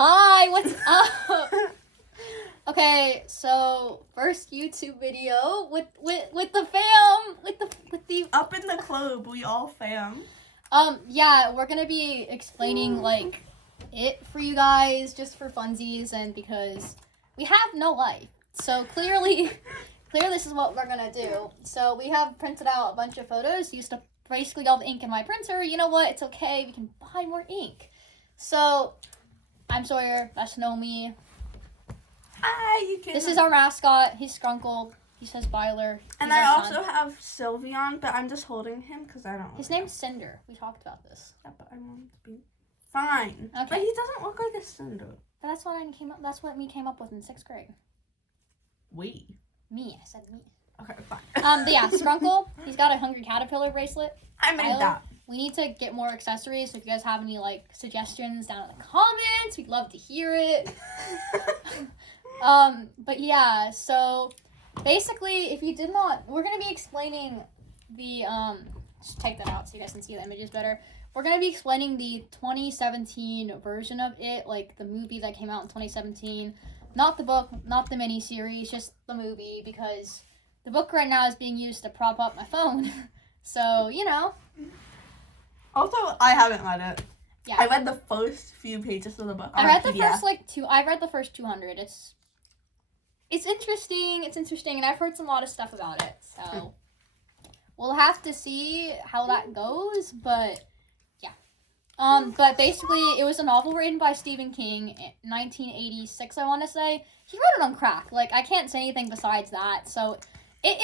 Hi, what's up? Okay, so first YouTube video with the fam, with the Up in the club, we all fam. Yeah, we're gonna be explaining like it for you guys just for funsies and because we have no life. So clearly this is what we're gonna do. So we have printed out a bunch of photos, used up basically all the ink in my printer. You know what? It's okay. We can buy more ink. So I'm Sawyer. That's Nomi. Hi, you can. This is our mascot. He's Skrunkle. He says Byler. And I also have Sylveon, but I'm just holding him because I don't. His name's Cinder. We talked about this. Yeah, but I want him to be fine. Okay. But he doesn't look like a Cinder. But that's what I came up. That's what me came up with in 6th grade. We. Me. I said me. Okay, fine. But yeah, Skrunkle. He's got a Hungry Caterpillar bracelet. I made Byler, that. We need to get more accessories. So if you guys have any like suggestions down in the comments, we'd love to hear it. But yeah, so basically, if you did not, we're gonna be explaining the just take that out so you guys can see the images better. We're gonna be explaining the 2017 version of it, like the movie that came out in 2017. Not the book, not the miniseries, just the movie, because the book right now is being used to prop up my phone. So, you know. Also, I haven't read it. Yeah. I read the first few pages of the book. I read the first I read the first 200. It's interesting, and I've heard a lot of stuff about it. So we'll have to see how that goes, but yeah. But basically it was a novel written by Stephen King in 1986, I want to say. He wrote it on crack. Like, I can't say anything besides that. So it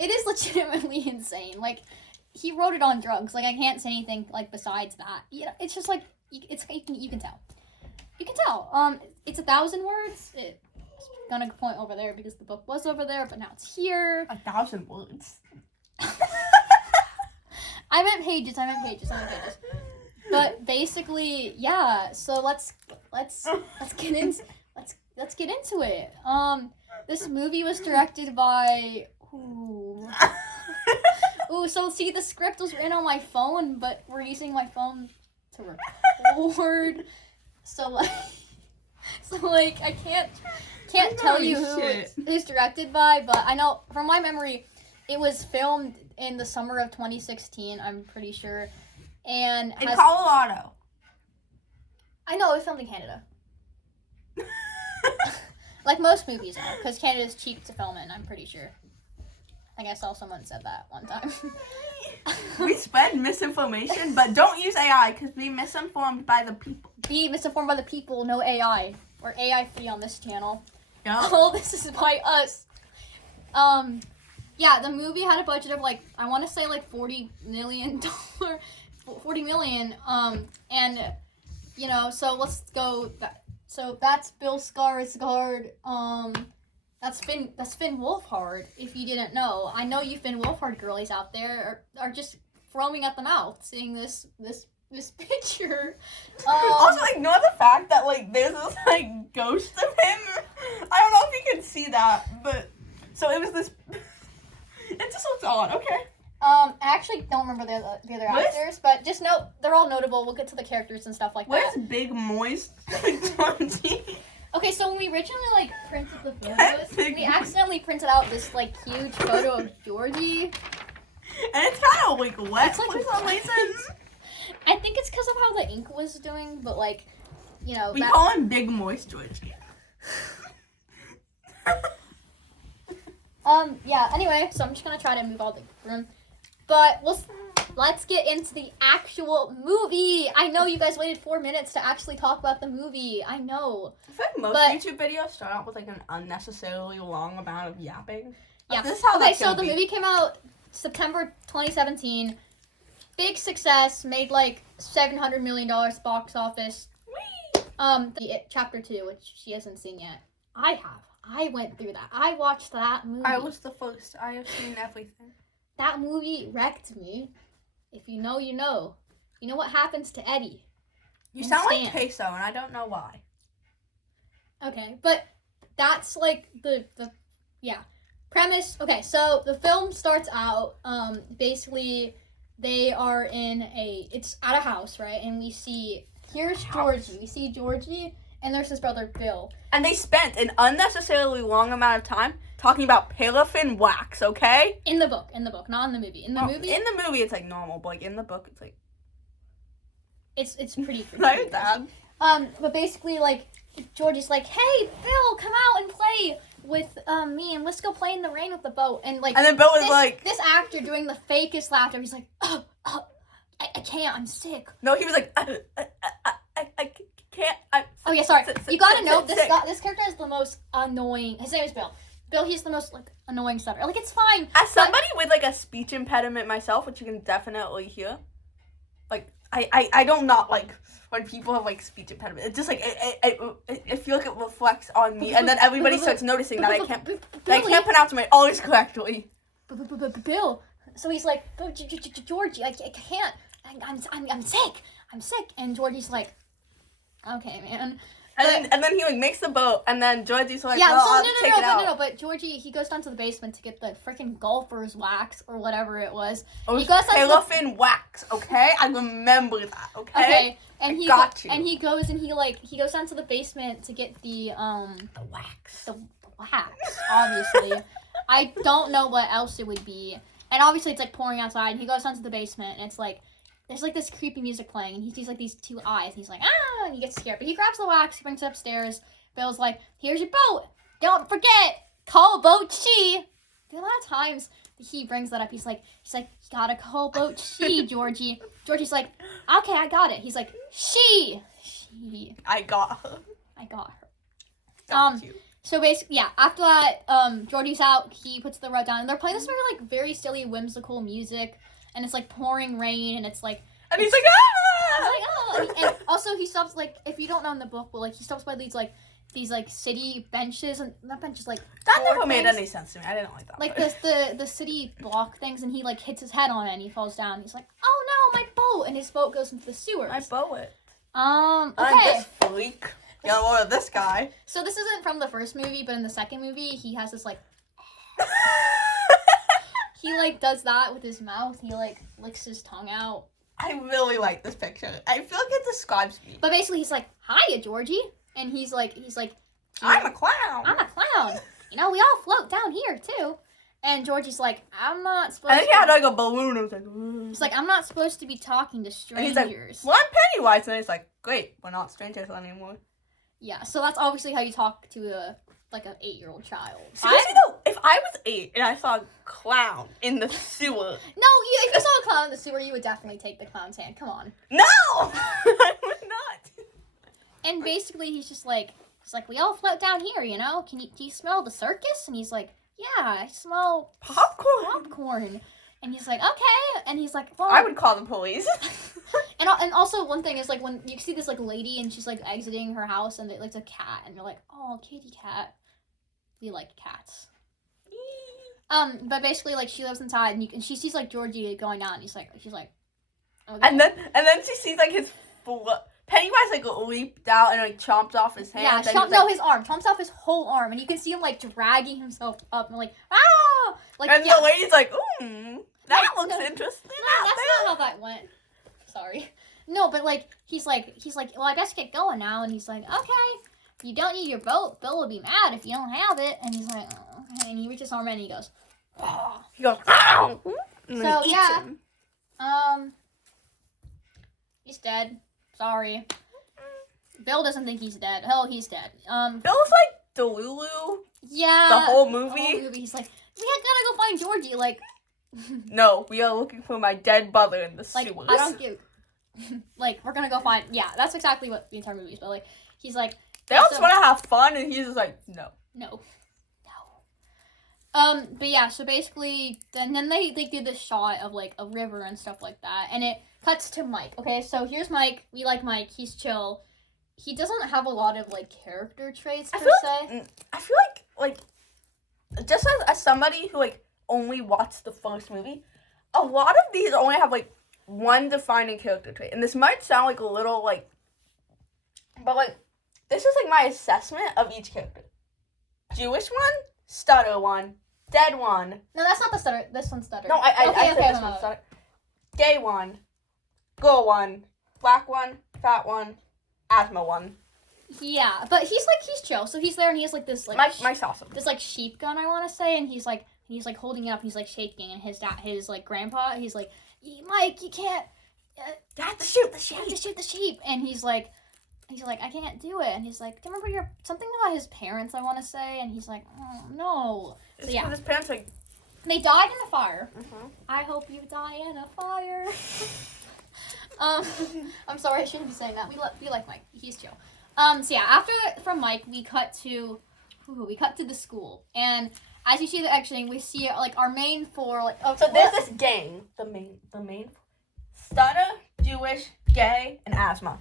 is legitimately insane. Like, he wrote it on drugs. Like, I can't say anything like besides that. You know, it's just like you can tell. You can tell. It's 1,000 words. It's gonna point over there because the book was over there, but now it's here. 1,000 words. I meant pages. But basically, yeah. So let's get into let's get into it. This movie was directed by so see, the script was written on my phone, but we're using my phone to record. So like I can't tell you who it's directed by, but I know from my memory, it was filmed in the summer of 2016. I'm pretty sure, and in Colorado. I know it was filmed in Canada. Like most movies are, because Canada's cheap to film in, I'm pretty sure. I guess someone said that one time. We spread misinformation, but don't use AI, because be misinformed by the people. Be misinformed by the people, no AI. We're AI free on this channel. Yep. All this is by us. Yeah, the movie had a budget of like, I want to say like $40 million. And, you know, so let's go. So that's Bill Skarsgård. That's Finn Wolfhard, if you didn't know. I know you Finn Wolfhard girlies out there are just foaming at the mouth seeing this picture. Also, ignore the fact that, like, there's this, like, ghost of him. I don't know if you can see that, but, so it was this, it just looks odd, okay. I actually don't remember the other actors, but just note, they're all notable. We'll get to the characters and stuff like that. Where's Big Moist? Okay, so when we originally, like, printed the photos, we accidentally printed out this, like, huge photo of Georgie. And it's kind of, like, wet for some reason. I think it's because of how the ink was doing, but, like, you know. We call him Big Moist Georgie. Yeah, anyway, so I'm just gonna try to move all the room. But let's get into the actual movie. I know you guys waited 4 minutes to actually talk about the movie. I know. I feel like most YouTube videos start out with like an unnecessarily long amount of yapping. Yeah. This is how okay, so the movie came out September 2017. Big success, made like $700 million box office. Whee! Chapter 2, which she hasn't seen yet. I have. I went through that. I watched that movie. I was the first. I have seen everything. That movie wrecked me. If you know, you know. You know what happens to Eddie. You sound like Queso, and I don't know why. Okay, but that's like the premise. Okay, so the film starts out, basically they are it's at a house, right? And we see here's Georgie. We see Georgie, and there's his brother Bill. And they spent an unnecessarily long amount of time talking about paraffin wax, okay? In the book, not in the movie. In the movie, it's like normal, but like in the book, it's like it's pretty. Like that. But basically, like Georgie's like, "Hey, Bill, come out and play with me, and let's go play in the rain with the boat." And like, and then Bill was like, this actor doing the fakest laughter. He's like, I can't. I'm sick. No, he was like, I can't. Oh yeah, sorry. You gotta know this character is the most annoying. His name is Bill. Bill, he's the most like annoying stutterer. Like it's fine. As somebody with like a speech impediment myself, which you can definitely hear, like I don't not like when people have like speech impediment. It's just like I feel like it reflects on me, and then everybody starts noticing that I can't pronounce my R's correctly. Bill. So he's like, Georgie, I can't. I'm sick. I'm sick. And Georgie's like, okay, man. And then he like makes the boat, and then Georgie's like, no. But Georgie, he goes down to the basement to get the freaking golfer's wax or whatever it was. Oh, he goes paraffin wax. Okay, I remember that. Okay. And he goes down to the basement to get the wax. The wax, obviously. I don't know what else it would be. And obviously it's like pouring outside, and he goes down to the basement, and it's like there's like this creepy music playing, and he sees like these two eyes, and he's like, ah, and he gets scared. But he grabs the wax, he brings it upstairs. Bill's like, here's your boat. Don't forget, call boat she. The amount of times he brings that up, he's like, you gotta call boat she, Georgie. Georgie's like, okay, I got it. He's like, she. I got her. Got you. So basically, yeah, after that, Georgie's out, he puts the rod down, and they're playing this very silly, whimsical music, and it's like pouring rain, and it's like... And he's like, ah! He's like, oh! And also, he stops, like, if you don't know in the book, well, like, he stops by these city benches, and not benches, like... That never made any sense to me. I didn't like that. Like, the city block things, and he, like, hits his head on it, and he falls down. He's like, oh, no, my boat! And his boat goes into the sewers. My boat. Okay. I'm this freak. You gotta order this guy. So this isn't from the first movie, but in the second movie, he has this, like... he, like, does that with his mouth. He, like, licks his tongue out. I really like this picture. I feel like it describes me. But basically, he's like, hiya, Georgie. And he's like, I'm a clown. I'm a clown. You know, we all float down here, too. And Georgie's like, I'm not supposed to... I think he had, like, a balloon. I was like, ooh. He's like, I'm not supposed to be talking to strangers. And he's like, well, I'm Pennywise. And he's like, great, we're not strangers anymore. Yeah, so that's obviously how you talk to an 8-year-old child. Seriously though, if I was 8 and I saw a clown in the sewer... No, if you saw a clown in the sewer, you would definitely take the clown's hand. Come on. No! I would not. And basically, he's like, we all float down here, you know? Do you smell the circus? And he's like, yeah, I smell... Popcorn. And he's like, okay. And he's like, well... I would call the police. And also, one thing is, like, when you see this, like, lady and she's, like, exiting her house and it's a cat. And you're like, oh, kitty cat. We like cats. But basically, like, she lives inside and she sees, like, Georgie going down. And she's like, okay. And then she sees, like, his Pennywise, like, leaped out and, like, chomped off his hand. Yeah, his arm. Chomps off his whole arm. And you can see him, like, dragging himself up and, like, ah! Like, and the lady's like, ooh, that looks interesting. No, that's not how that went. Sorry. No, but, like, he's like, well, I guess get going now. And he's like, okay, you don't need your boat. Bill will be mad if you don't have it. And he's like, oh, okay. And he reaches his arm in and he goes, oh. He goes, ow! So, yeah. He's dead. Sorry. Bill doesn't think he's dead. Hell, he's dead. Bill's like Delulu. Yeah. The whole movie. He's like, we gotta go find Georgie. Like, no, we are looking for my dead brother in the sewers. I don't give. Like, we're gonna go find. Yeah, that's exactly what the entire movie is. But like, he's like, they all just want to have fun, and he's just like, no. But yeah, so basically, then they do this shot of like a river and stuff like that, and it cuts to Mike. Okay, so here's Mike. We like Mike. He's chill. He doesn't have a lot of like character traits per se. I feel like just as somebody who like only watched the first movie, a lot of these only have like one defining character trait, and this might sound like a little like, but like this is like my assessment of each character. Jewish one, stutter one, dead one. No, that's not the stutter. This one's stutter. No, I said this one stutter. Gay one, girl one, black one, fat one, asthma one. Yeah, but he's chill. So he's there and he has like this like My awesome. this like sheep gun, I want to say, and he's like holding it up and he's like shaking, and his like grandpa, he's like, Mike, you can't. You have to shoot the sheep. You have to shoot the sheep, and he's like, I can't do it, and he's like, do you remember something about his parents, I want to say, and he's like, oh no. So yeah, his parents like they died in a fire. Mm-hmm. I hope you die in a fire. I'm sorry, I shouldn't be saying that. We like Mike. He's chill. So yeah, after from Mike, we cut to the school, and as you see the exiting, we see like our main four like. So there's this gang. The main. Stutter, Jewish, gay, and asthma.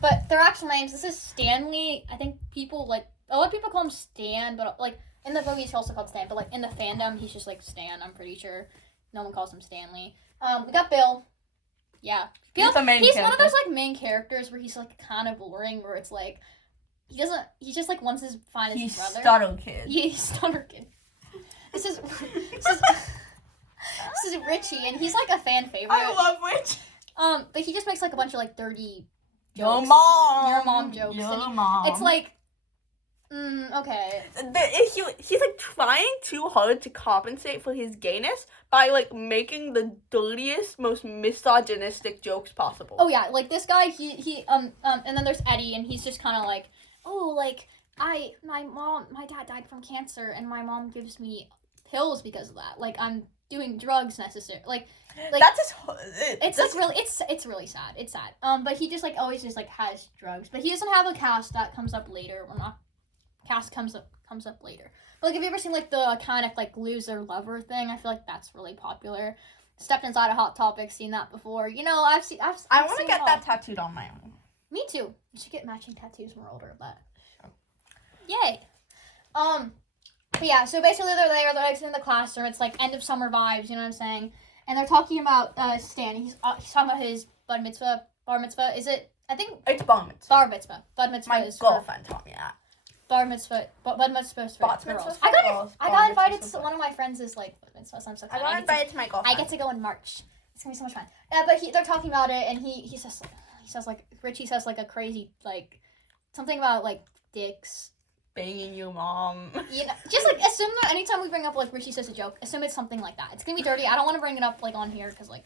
But their actual names. This is Stanley. I think people like a lot of people call him Stan, but like in the movie he's also called Stan. But like in the fandom, he's just like Stan. I'm pretty sure no one calls him Stanley. We got Bill. Yeah, Bill. He's the main He's character. one of those like main characters where he's like kind of boring. Where it's like he just like wants to find his brother. Stutter kid. Yeah, he's Stutter kid. This is Richie, and he's like a fan favorite. I love Rich. But he just makes like a bunch of like dirty Your jokes. mom. Your mom jokes. Your and mom. It's like, okay. He's like trying too hard to compensate for his gayness by like making the dirtiest, most misogynistic jokes possible. Oh yeah, like this guy, and then there's Eddie, and he's just kind of like, oh, like my dad died from cancer, and my mom gives me pills because of that. Like I'm doing drugs necessary. Like that's just. It's like really, it's really sad. It's sad. But he just like always just like has drugs, but he doesn't have a cast that comes up later. Well, not cast comes up later. But like, have you ever seen like the kind of like loser lover thing? I feel like that's really popular. Stepped inside a Hot Topic, seen that before. You know, I want to get that tattooed on my arm. Me too. You should get matching tattoos when we're older. But sure. Yay. But yeah, so basically they're there, they're exiting the classroom. It's like end of summer vibes, you know what I'm saying? And they're talking about Stan. He's talking about his bar mitzvah. Is it? I think it's bar mitzvah. Bar mitzvah. Bar mitzvah My is girlfriend taught me that. Bar mitzvah. Bar mitzvah is for Bat girls. mitzvah's I for got girls. I Bar got invited mitzvah's to for one of my friends is like bar mitzvah, so I'm so I excited. got invited to my girlfriend. I get to go in March. It's gonna be so much fun. But they're talking about it, and he says like Richie says like a crazy like something about like dicks. Banging your mom. You know, just like assume that anytime we bring up like Richie says a joke, assume it's something like that. It's gonna be dirty. I don't want to bring it up like on here because like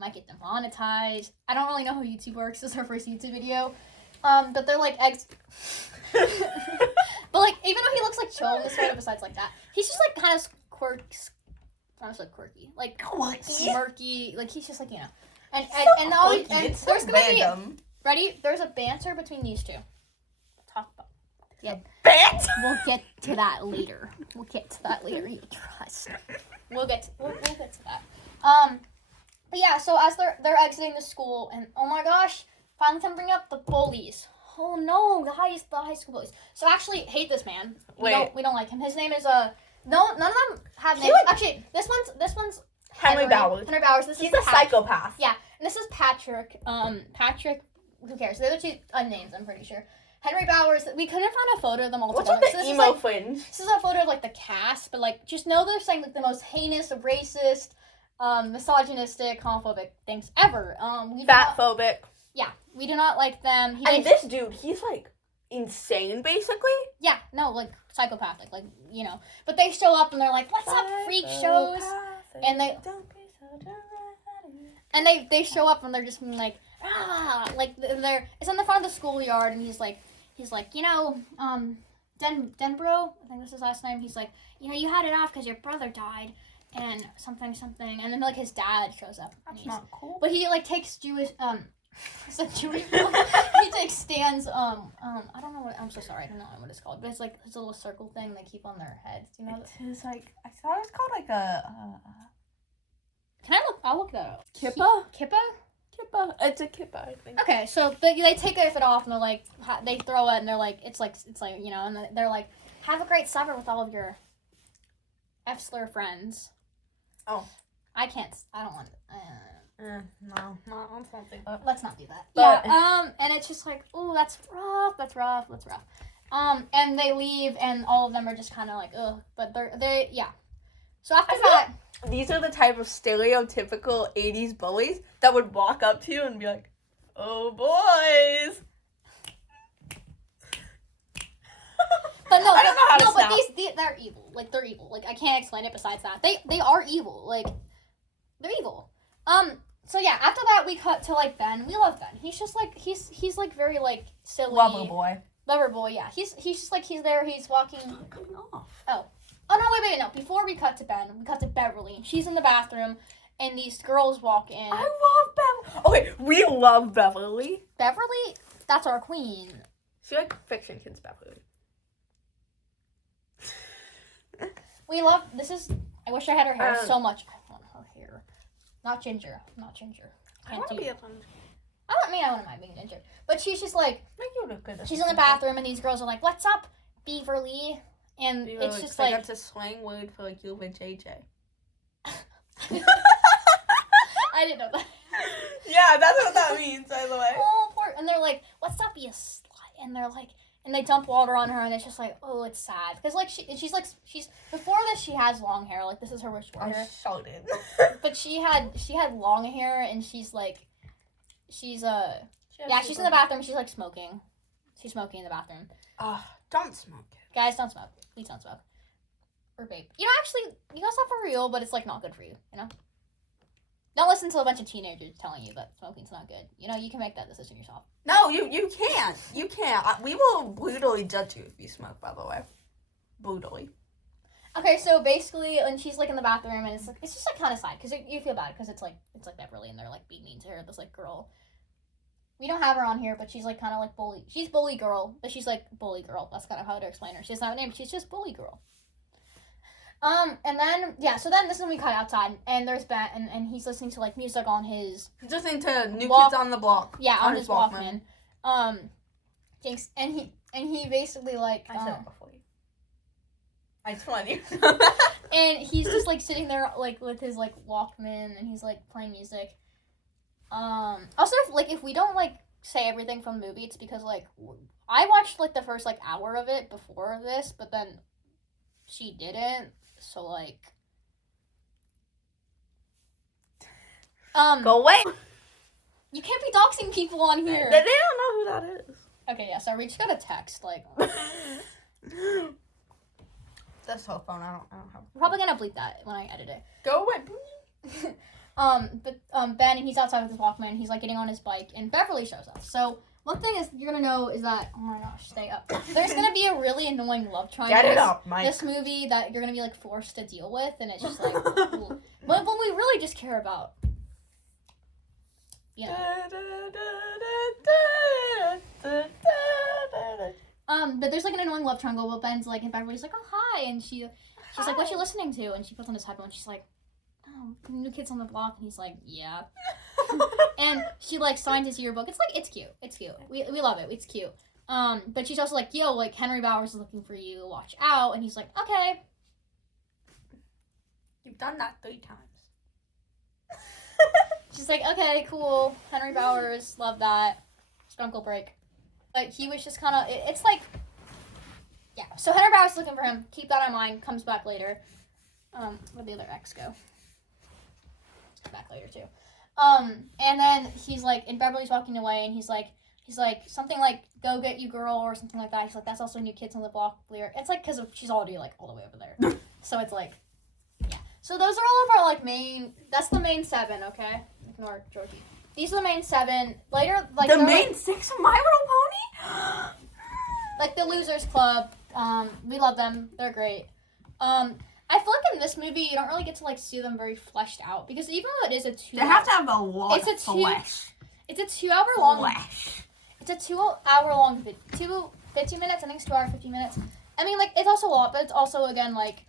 might get demonetized. I don't really know how YouTube works. This is our first YouTube video. But they're like eggs. But like even though he looks like chill in this photo, besides like that, he's just like kind of quirky, like smirky. Like he's just like, you know, and there's gonna be ready. There's a banter between these two. We'll talk about. Yeah, we'll get to that later. You trust. We'll get to that. But yeah, so as they're exiting the school, and oh my gosh, finally time to bring up the bullies. Oh no, the high school bullies. So actually, hate this man. We don't like him. His name is none of them have names. Actually, this one's Henry Bowers. Henry Bowers. He's a psychopath. Yeah, and this is Patrick. Patrick. Who cares? They're the two names. I'm pretty sure. Henry Bowers, we couldn't find a photo of them all together. What's with the emo fringe? This is a photo of, like, the cast, but, like, just know they're saying, like, the most heinous, racist, misogynistic, homophobic things ever. Fatphobic. Yeah, we do not like them. This dude, he's, like, insane, basically. Yeah, no, like, psychopathic, like, you know. But they show up, and they're like, what's up, freak shows? And they... Don't be so dramatic. And they show up, and they're just like... like it's in the front of the schoolyard, and he's like, you know, Denbro, I think that's his last name. He's like, you know, you had it off because your brother died, and something, and then like his dad shows up. That's not cool. But he like takes Jewish, is that Jewish? He takes Stan's, I don't know what. I'm so sorry, I don't know what it's called, but it's like this little circle thing they keep on their heads. Do you know? It's like I thought it was called like a. Can I look? I'll look that up. Kippa. Kippa. It's a kippa, I think. Okay, so they take it off, and they're like, they throw it, and they're like, it's like you know, and they're like, have a great summer with all of your F-slur friends. Oh, I don't want. No, let's not do that. Let's not do that. But, yeah. And it's just like, ooh, that's rough. And they leave, and all of them are just kind of like, ugh. But they yeah. So after that. These are the type of stereotypical 80s bullies that would walk up to you and be like, Oh, boys. But no, I don't know how to but snap. they're evil. Like, they're evil. Like, I can't explain it besides that. They are evil. Like, they're evil. So yeah, after that we cut to like Ben. We love Ben. He's just like he's like very like silly. Lover boy. Lover boy, yeah. He's just like he's there, he's walking. Coming off. Oh no, wait, no. Before we cut to Ben, we cut to Beverly. She's in the bathroom and these girls walk in. I love Beverly. Okay, we love Beverly. Beverly, that's our queen. She like fiction kids Beverly. We love I wish I had her hair so much. I want her hair. Not ginger. Not ginger. I want to be a fun. I wouldn't mind being ginger. But she's just like, Make you look good. she's in the bathroom and these girls are like, "What's up, Beverly?" And it's just like that's a slang word for like you and JJ. I didn't know that. Yeah, that's what that means, by the way. Oh, poor. And they're like, "What's up, you slut?" And they're like, and they dump water on her, and it's just like, oh, it's sad because like she's before this she has long hair, like this is her short hair. I shouted. But she had long hair, and she's in the bathroom. She's like smoking. She's smoking in the bathroom. Don't smoke. Guys, don't smoke. Please don't smoke. Or vape. You know, actually, you know, it's not for real, but it's like not good for you. You know. Don't listen to a bunch of teenagers telling you that smoking's not good. You know, you can make that decision yourself. No, you can't. You can't. We will brutally judge you if you smoke, by the way. Brutally. Okay, so basically, when she's like in the bathroom, and it's just like kind of sad because you feel bad because it's like Beverly and they're like being mean to her. This like girl. We don't have her on here, but she's like kind of like bully. She's bully girl, but she's like bully girl. That's kind of how to explain her. She doesn't have a name. She's just bully girl. And then, yeah, so then this is when we cut outside, and there's Ben, and he's listening to, like, music on his... He's listening to New Kids on the Block. Yeah, on his Walkman. Jinx, and he basically, like... I said it before you. I just wanted you. And he's just, like, sitting there, like, with his, like, Walkman, and he's, like, playing music. Also, if we don't, like, say everything from the movie, it's because, like, I watched, like, the first, like, hour of it before this, but then she didn't. So, like, go away. You can't be doxing people on here. They don't know who that is. Okay, yeah, so we just got a text, like. That's her phone. I don't have. We're probably gonna bleep that when I edit it. Go away. Ben, he's outside with his Walkman. He's like getting on his bike, and Beverly shows up. So one thing is you're gonna know is that, oh my gosh, stay up. There's gonna be a really annoying love triangle. Get it up, Mike. This movie that you're gonna be like forced to deal with, and it's just like, cool. But we really just care about, you know. But there's like an annoying love triangle. But Ben's like, and Beverly's like, oh hi, and she's like, what's she listening to? And she puts on his headphones. She's like, oh, New Kids on the Block, and he's like, yeah. And she like signed his yearbook. It's cute. It's cute. We love it. It's cute. But she's also like, yo, like Henry Bowers is looking for you. Watch out. And he's like, okay. You've done that 3 times. She's like, okay, cool. Henry Bowers, love that. Skunkle break. But he was just kind of. It's like, yeah. So Henry Bowers is looking for him. Keep that in mind. Comes back later. Where'd the other ex go? Come back later too. And then he's like, and Beverly's walking away, and he's like something like "Go get you, girl" or something like that. He's like, that's also New Kids on the Block lyric. It's like because she's already like all the way over there, so it's like, yeah. So those are all of our like main. That's the main 7, okay? Ignore Georgie. These are the main 7. Later, like the main 6 of My Little Pony. Like the Losers Club. We love them. They're great. I feel like in this movie you don't really get to like see them very fleshed out because even though it is a 2, they have to have a lot of flesh. It's a 2 hour long. Flesh. It's a 2 hour long video. 15 minutes. I think it's 2 hours 15 minutes. I mean, like it's also a lot, but it's also again like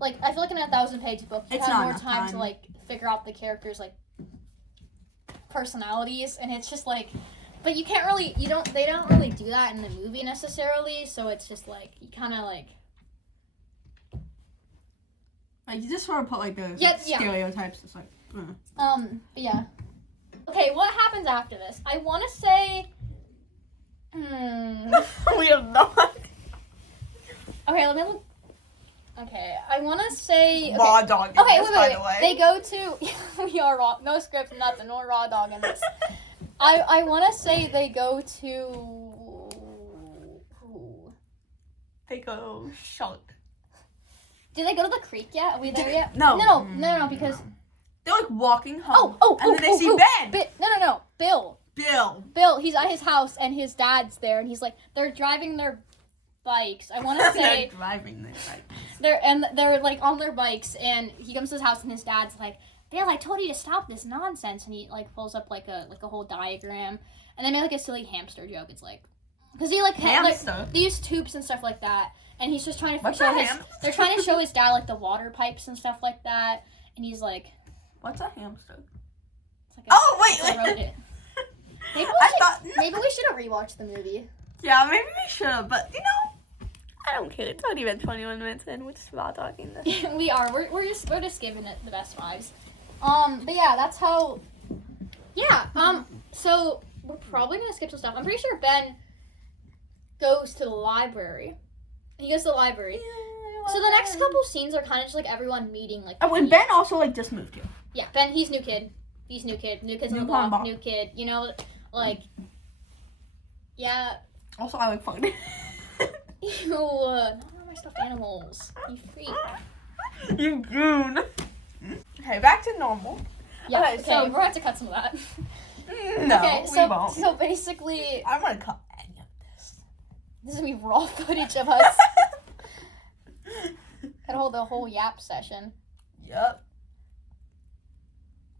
I feel like in a 1,000-page book you have more time to like figure out the characters like personalities, and it's just like, but you can't really they don't really do that in the movie necessarily, so it's just like you kind of like. Like, you just sort of put, like, the stereotypes. It's like, But yeah. Okay, what happens after this? I want to say... We have no idea. Okay, let me look... Okay, I want to say... Okay. Raw dog in this, by the way. They go to... We are raw. No script, nothing. No raw dog in this. I want to say they go to. They go shunk. Did they go to the creek yet? Are we there yet? No. No, because they're like walking home. And then they see Ben. No. Bill. Bill. He's at his house and his dad's there, and he's like, they're driving their bikes. I want to say they're driving their bikes. They're like on their bikes, and he comes to his house, and his dad's like, Bill, I told you to stop this nonsense, and he like pulls up like a whole diagram, and they make like a silly hamster joke. It's like, because he like they use tubes and stuff like that, and he's just trying to they're trying to show his dad like the water pipes and stuff like that, and he's like, what's a hamster? It's like I wrote it. Maybe we should have rewatched the movie. Yeah, maybe we should have, but you know, I don't care. It's not even 21 minutes in. We're just about talking this. We are. We're just giving it the best vibes. But yeah, that's how. Yeah. So we're probably gonna skip some stuff. I'm pretty sure Ben goes to the library. He goes to the library. Yeah, so the next couple scenes are kind of just like everyone meeting. Like. Oh, and Ben also like just moved here. Yeah, Ben. He's new kid. New kid's in the block. New kid. You know, like. Yeah. Also, I like fun. Ew, not all my stuffed animals. You freak. You goon. Okay, back to normal. Yeah, okay, so we're going to have to cut some of that. No, okay, we won't. So basically... I'm going to cut any of this. This is going to be raw footage of us. Could hold the whole yap session. Yep.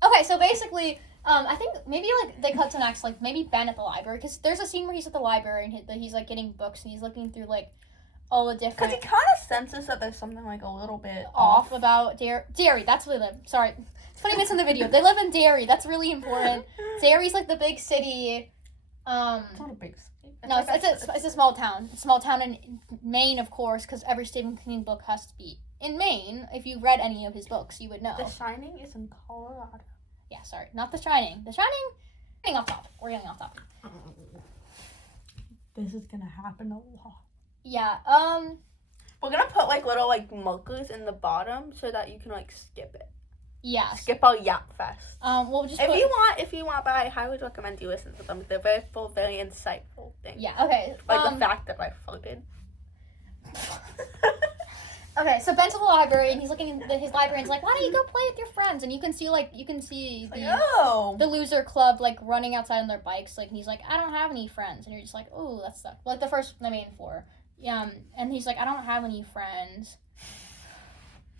Okay, so basically... I think maybe like they cut to next, like maybe Ben at the library, because there's a scene where he's at the library and he's like getting books and he's looking through like all the different. Because he kind of senses that there's something like a little bit off about Derry. That's where they live. Sorry, it's funny it's in the video. They live in Derry. That's really important. Derry's like the big city. It's not a big city. No, it's a small town. It's a small town in Maine, of course, because every Stephen King book has to be in Maine. If you read any of his books, you would know. The Shining is in Colorado. Yeah, sorry. Not The Shining. The Shining? Getting off topic. We're getting off topic. This is gonna happen a lot. Yeah, we're gonna put like little like markers in the bottom so that you can like skip it. Yeah. Skip our Yap Fest. We'll just if you want, but I highly recommend you listen to them. They're very full, very insightful things. Yeah, okay. Like the fact that I floated. Okay, so Ben's at the library and he's looking in his library and he's like, why don't you go play with your friends? And you can see the loser club like running outside on their bikes, like, and he's like, I don't have any friends, and you're just like, oh, that sucks. Like the main four. And he's like, I don't have any friends.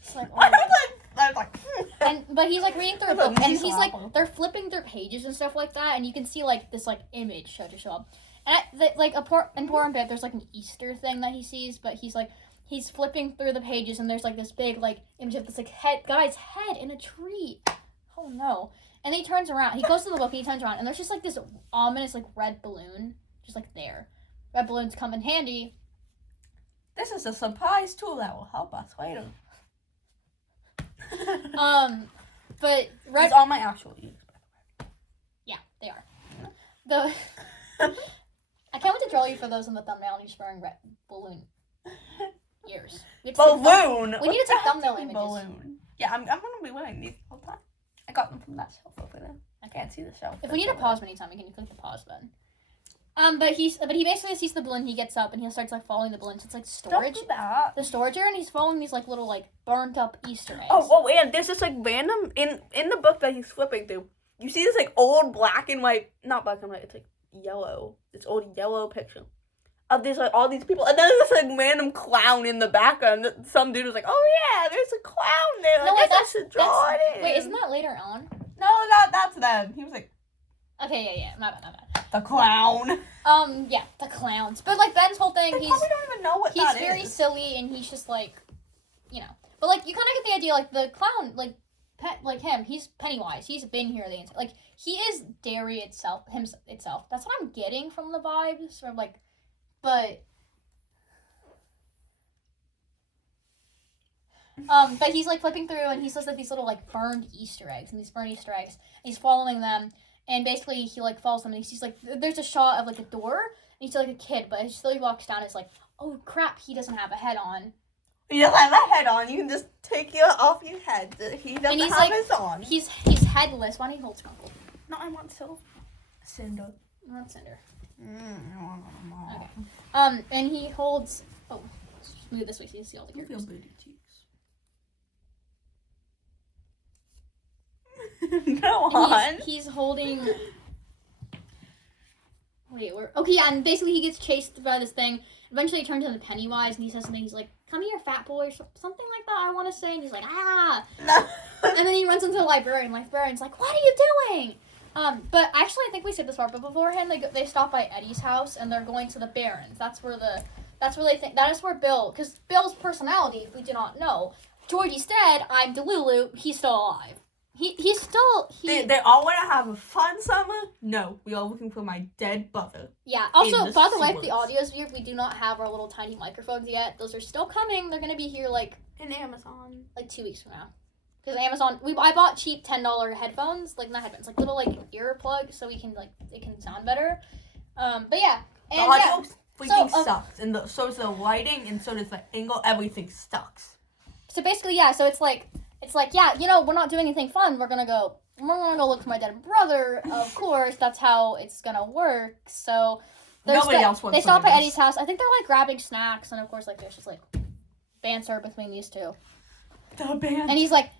It's like, oh. I was like but he's like reading through a book and he's like, they're flipping through pages and stuff like that, and you can see like this like image show up. And like important bit, there's like an Easter thing that he sees, but he's flipping through the pages and there's like this big like image of this like guy's head in a tree. Oh no. And then he turns around. He goes to the book and he turns around and there's just like this ominous like red balloon just like there. Red balloons come in handy. This is a surprise tool that will help us later. But red. These are my actual ears, by the way. Yeah, they are. I can't wait to draw you for those in the thumbnail and you're just wearing red balloon ears. Balloon. We need to take thumbnail images. Balloon. Yeah, I'm gonna be wearing these all the time. I got them from that shelf over there. I can't see the shelf. If we need to pause anytime, we can click the pause button. But he basically sees the balloon. He gets up and he starts like following the balloon. So it's like storage. Don't do that. The storage area, and he's following these like little like burnt up Easter eggs. Oh, and there's this like random in the book that he's flipping through. You see this like old black and white, not black and white. It's like yellow. This old yellow picture of these like all these people, and then there's this like random clown in the background. Some dude was like, "Oh yeah, there's a clown there. No, I should draw it in." Wait, isn't that later on? No, that's them. He was like, okay, yeah, my bad. The clown. Yeah, the clowns. But like Ben's whole thing, they probably don't even know what that is. He's very silly, and he's just like, you know. But like you kind of get the idea, like the clown, like him, he's Pennywise. He's been here the entire, like he is Derry itself. That's what I'm getting from the vibes, or like, but he's like flipping through, and he says that these little like burned Easter eggs, and he's following them. And basically, he, like, follows them, and he sees, like, there's a shot of, like, a door, and he's, like, a kid, but still he walks down, and it's like, oh, crap, he doesn't have a head on. He doesn't have a head on. You can just take it off your head. He doesn't have his on. He's headless. Why don't you hold Skunkle? No, I want silver. Cinder. Not Cinder. Okay. And he holds. Oh, let's just move this way so you can see all the characters. Booty cheeks. Go on. He's holding. Wait, okay, yeah, and basically he gets chased by this thing. Eventually he turns into Pennywise and he says something. He's like, "Come here, fat boy," or something like that. I want to say, and he's like, "Ah!" No. And then he runs into the librarian. Librarian's like, "What are you doing?" But actually, I think we said this part. But beforehand, they stop by Eddie's house and they're going to the Barrens. That's where they think that is where Bill, because Bill's personality, if we do not know, Georgie's dead. I'm Delulu. He's still alive. He's still. They all want to have a fun summer. No, we are looking for my dead brother. Yeah. Also, by the way, if sewers. the audio is weird, we do not have our little tiny microphones yet. Those are still coming. They're gonna be here In Amazon. 2 weeks from now. Because Amazon, I bought cheap $10 headphones, not headphones, little earplugs, so we can it can sound better. But yeah, and the audio freaking so, sucks, and so does the lighting, and so does the angle. Everything sucks. So basically, yeah. So it's like, yeah, we're not doing anything fun. We're gonna go look for my dead brother. Of course, that's how it's gonna work. So Nobody else wants. They stop at Eddie's house. I think they're grabbing snacks, and of course, there's just banter between these two. The band. And he's like,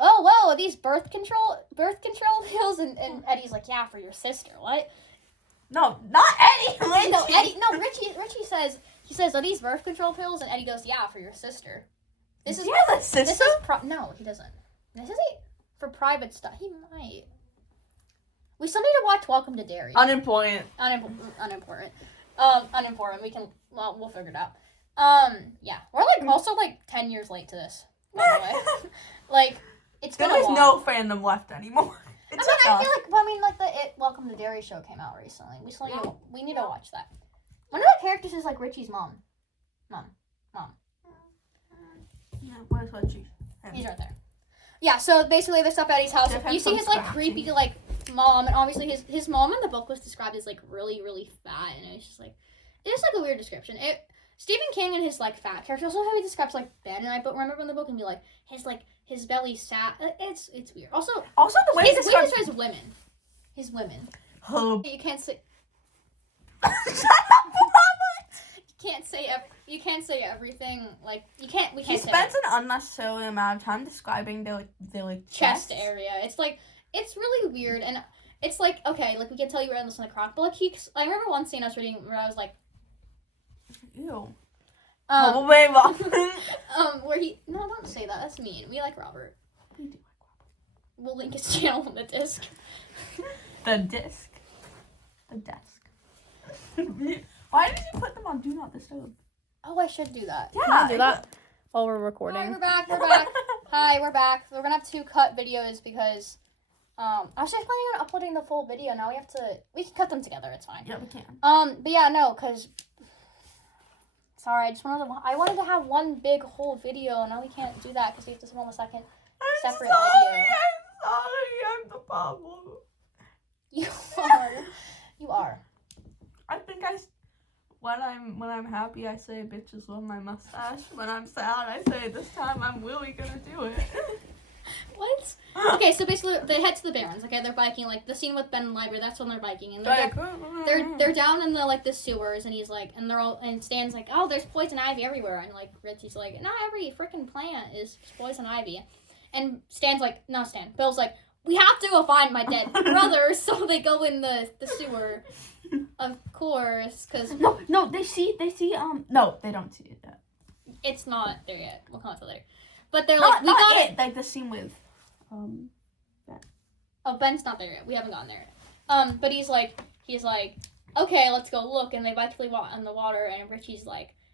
"Oh, well, are these birth control pills?" And Eddie's like, "Yeah, for your sister." What? No, not Eddie. No, Eddie. No, Richie says, "Are these birth control pills?" And Eddie goes, "Yeah, for your sister." This is a sister. This is no, he doesn't. This is for private stuff. He might. We still need to watch Welcome to Derry. Unimportant. Unimportant. Unimportant. We'll figure it out. Yeah, we're also 10 years late to this. By the way, it's been There's a while. no fandom left anymore. I feel like Welcome to Derry show came out recently. We need to watch that. One of the characters is Richie's mom. Yeah, where's Richie? He's right there. Yeah, so basically they stop at Eddie's house. You see his creepy mom, and obviously his mom in the book was described as really, really fat, and it's just a weird description. Stephen King and his fat character, also how he describes Ben and I, but remember in the book and be his belly sat. It's weird. Also the way he describes his women. His women. Oh. You can't say. Shut up, You can't say everything. We can't. He spends an unnecessary amount of time describing their chest area. It's really weird, and it's okay, we can tell you we're endless in the crock, but I remember one scene I was reading where I was like, ew. Where no, don't say that. That's mean. We like Robert. We do like Robert. We'll link his channel on the disc. The disc. The desk. Why did you put them on Do Not Disturb? Oh, I should do that. Yeah. Can I do that while we're recording? Hi, we're back. Hi, we're back. We're gonna have 2 cut videos because I was just planning on uploading the full video. Now we can cut them together. It's fine. Yeah, we can. But yeah, no, because sorry, I wanted to have one big whole video, and now we can't do that because we have to film a second separate video. I'm sorry. I'm the problem. You are. I think when I'm happy, I say bitches love my mustache. When I'm sad, I say this time I'm really gonna do it. What? Okay, so basically they head to the Barrens. Okay, they're biking. The scene with Ben and Library. That's when they're biking, and they're down in the sewers, and he's and Stan's oh, there's poison ivy everywhere, and Richie's not every freaking plant is poison ivy, and Stan's no, Stan. Bill's we have to go find my dead brother, so they go in the sewer, of course, because no, they see no, they don't see it yet. It's not there yet. We'll come to it later, but they're we got it. The scene with Ben. Oh, Ben's not there yet. We haven't gotten there yet. But he's okay, let's go look, and they basically walk in the water, and Richie's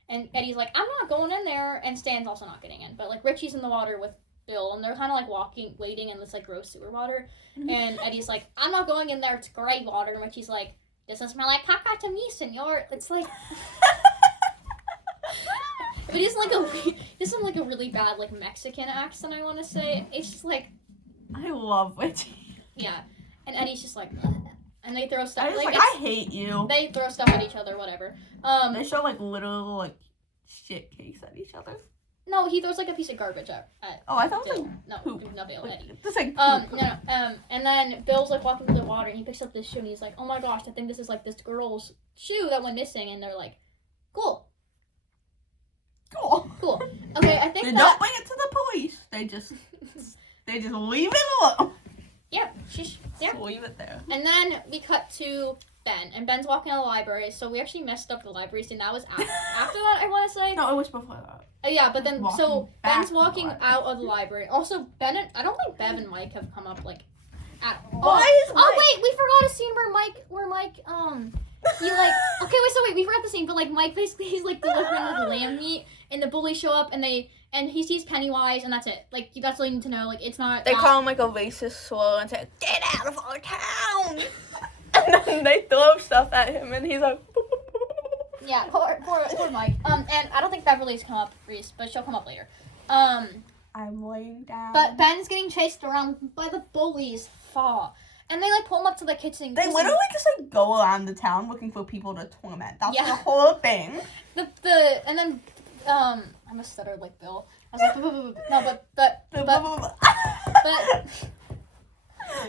and Eddie's I'm not going in there, and Stan's also not getting in, but Richie's in the water with Bill, and they're kind of waiting in this gross sewer water, and Eddie's I'm not going in there, it's gray water, and Richie's this doesn't smell like caca to me, senor. It's it isn't a really bad Mexican accent, I want to say. It's just I love Richie. Yeah, and Eddie's just and they throw stuff. I hate you. They throw stuff at each other, whatever. They show literal shit cakes at each other. No, he throws like a piece of garbage at Oh, I thought it was Bill. like No, poop. not Bill, Eddie. Just like And then Bill's like walking through the water and he picks up this shoe and he's like, oh my gosh, I think this is like this girl's shoe that went missing. And they're like, cool. Okay, I think they don't bring it to the police. They just leave it alone. Yeah, Just leave it there. And then we cut to Ben, and Ben's walking in the library. So we actually messed up the library scene. That was after that, I want to say. No, it was before that. Yeah, but then Ben's walking the out of the library. Also, I don't think Bev and Mike have come up like at all. Why is Mike? Oh wait, we forgot a scene where Mike he like we forgot the scene, but like Mike basically he's like delivering like lamb meat, and the bullies show up and he sees Pennywise, and that's it. Like that's all you need to know. Like it's not. They call him like a racist slur and say, "Get out of our town!" And then they throw stuff at him, and he's like. Yeah, poor Mike. And I don't think Beverly's come up, Reese, but she'll come up later. I'm laying down. But Ben's getting chased around by the bullies. And they like pull him up to the kitchen. They literally just like go around the town looking for people to torment. That's Yeah. the whole thing. And then I must stutter like Bill. I was like, no, but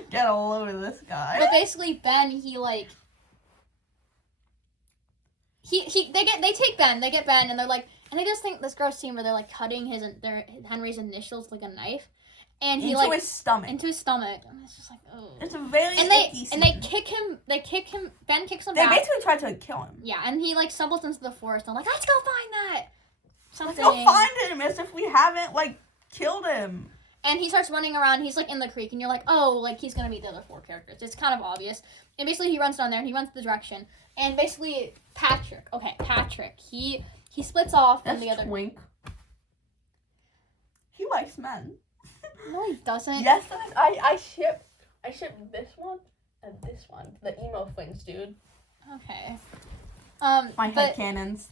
Get a load of this guy. But basically Ben, he like they take Ben, and they're like, and they just think this gross scene where they're like cutting Henry's initials with like a knife, and he into his stomach. And it's just like, oh. It's a very and they kick him. Ben kicks him They back. basically tried to kill him. Yeah, and he like stumbles into the forest. And I'm like, let's go find that. Something. Let's go find him as if we haven't like killed him. And he starts running around. He's like in the creek, and you're like, oh, like he's gonna meet the other four characters. It's kind of obvious. And basically, he runs down there, and he runs the direction. And basically, Patrick, he splits off from the other. Twink. He likes men. No, he doesn't. Yes, I ship this one and this one. The emo twins, dude. Okay. My headcanons.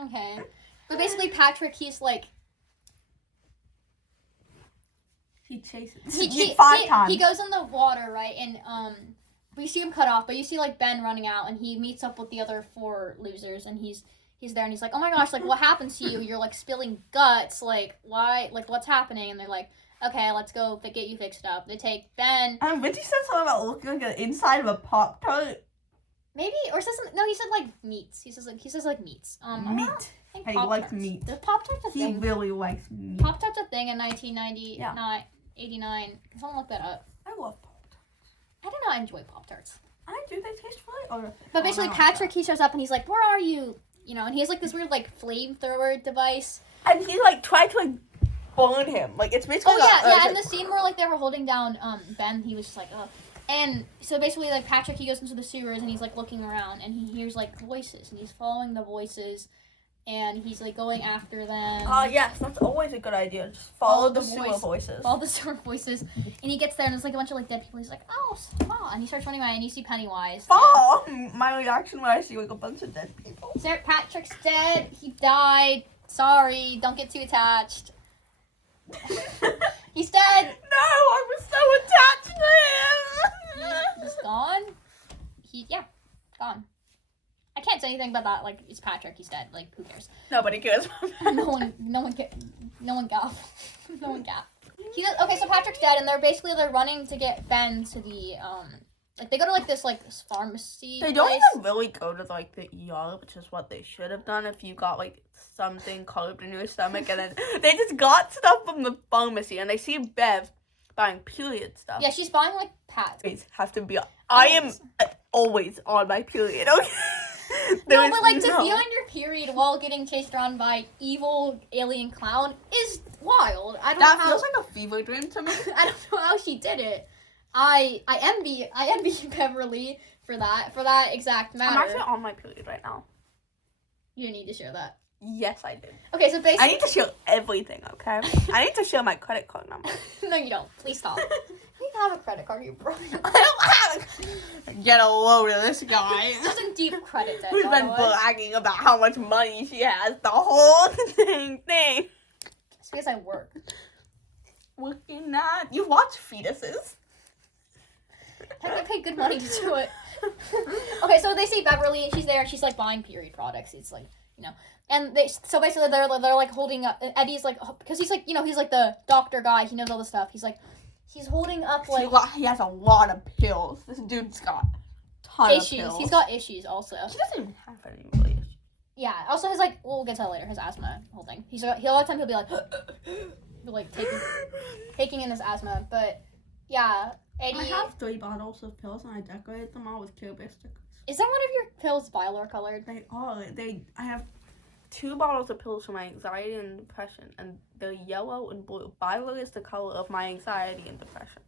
Okay. But basically, Patrick, he's like. He chases. He goes in the water, right? And we see him cut off, but you see like Ben running out, and he meets up with the other four losers, and he's there, and he's like, oh my gosh, like what happened to you? You're like spilling guts, like why? Like what's happening? And they're like, okay, let's go get you fixed up. They take Ben. Richie said something about looking like the inside of a Pop-Tart. Maybe, or says something. No, he said like meats. He says like meats. Meat. He likes meat. The Pop-Tart's a thing. He really likes meat. Pop-Tart's a thing in 1989, 89. Someone look that up. I love Pop-Tarts. I don't know. I enjoy Pop-Tarts. I do. They taste really. But basically, Patrick, he shows up and he's like, "Where are you?" You know, and he has like this weird like flamethrower device. And he like tried to like burn him. Like it's basically. Oh yeah. And the scene where like they were holding down Ben, he was just like, oh. And so basically, like Patrick, he goes into the sewers and he's like looking around and he hears like voices and he's following the voices. And he's like going after them. Yes, that's always a good idea. Just follow the sewer voices. Follow the sewer voices. And he gets there and there's like a bunch of like dead people. He's like, oh, and he starts running away and you see Pennywise. My reaction when I see like a bunch of dead people. Sir Patrick's dead. He died. Sorry, don't get too attached. He's dead. No, I was so attached to him. He's gone. Gone. I can't say anything about that. Like, it's Patrick. He's dead. Like, who cares? Nobody cares. No one got. Okay, so Patrick's dead, and they're running to get Ben to the like they go to like this pharmacy. They don't even really go to like the ER, which is what they should have done if you got like something carved in your stomach, and then they just got stuff from the pharmacy, and they see Bev buying period stuff. Yeah, she's buying like pads. Have to be. I am always on my period. Okay. No, but like to be on your period while getting chased around by evil alien clown is wild. I don't know how. That feels like a fever dream to me. I don't know how she did it. I envy Beverly for that exact matter. I'm actually on my period right now. You didn't need to share that. Yes, I did. Okay, so basically, I need to share everything. Okay, I need to share my credit card number. No, you don't. Please stop. You don't have a credit card, you bro. I don't have. Get a load of this guy. This is deep credit debt. Who's been bragging about how much money she has the whole thing. It's because I work. Working not. You watch fetuses. I get paid good money to do it. Okay, so they see Beverly, and she's there, and she's like buying period products. It's like And so basically they're like holding up. Eddie's like, because he's like, he's like the doctor guy. He knows all the stuff. He's like, he's holding up like. He has a lot of pills. This dude's got a ton of pills. He's got issues also. He doesn't even have any really issues. Yeah. Also, his like, we'll get to that later. His asthma whole thing. A lot of time he'll be like taking in his asthma. But yeah, Eddie. I have 3 bottles of pills and I decorated them all with Care Bear stickers. Is that one of your pills Violet colored? They are. I have 2 bottles of pills for my anxiety and depression, and they're yellow and blue. Violet is the color of my anxiety and depression.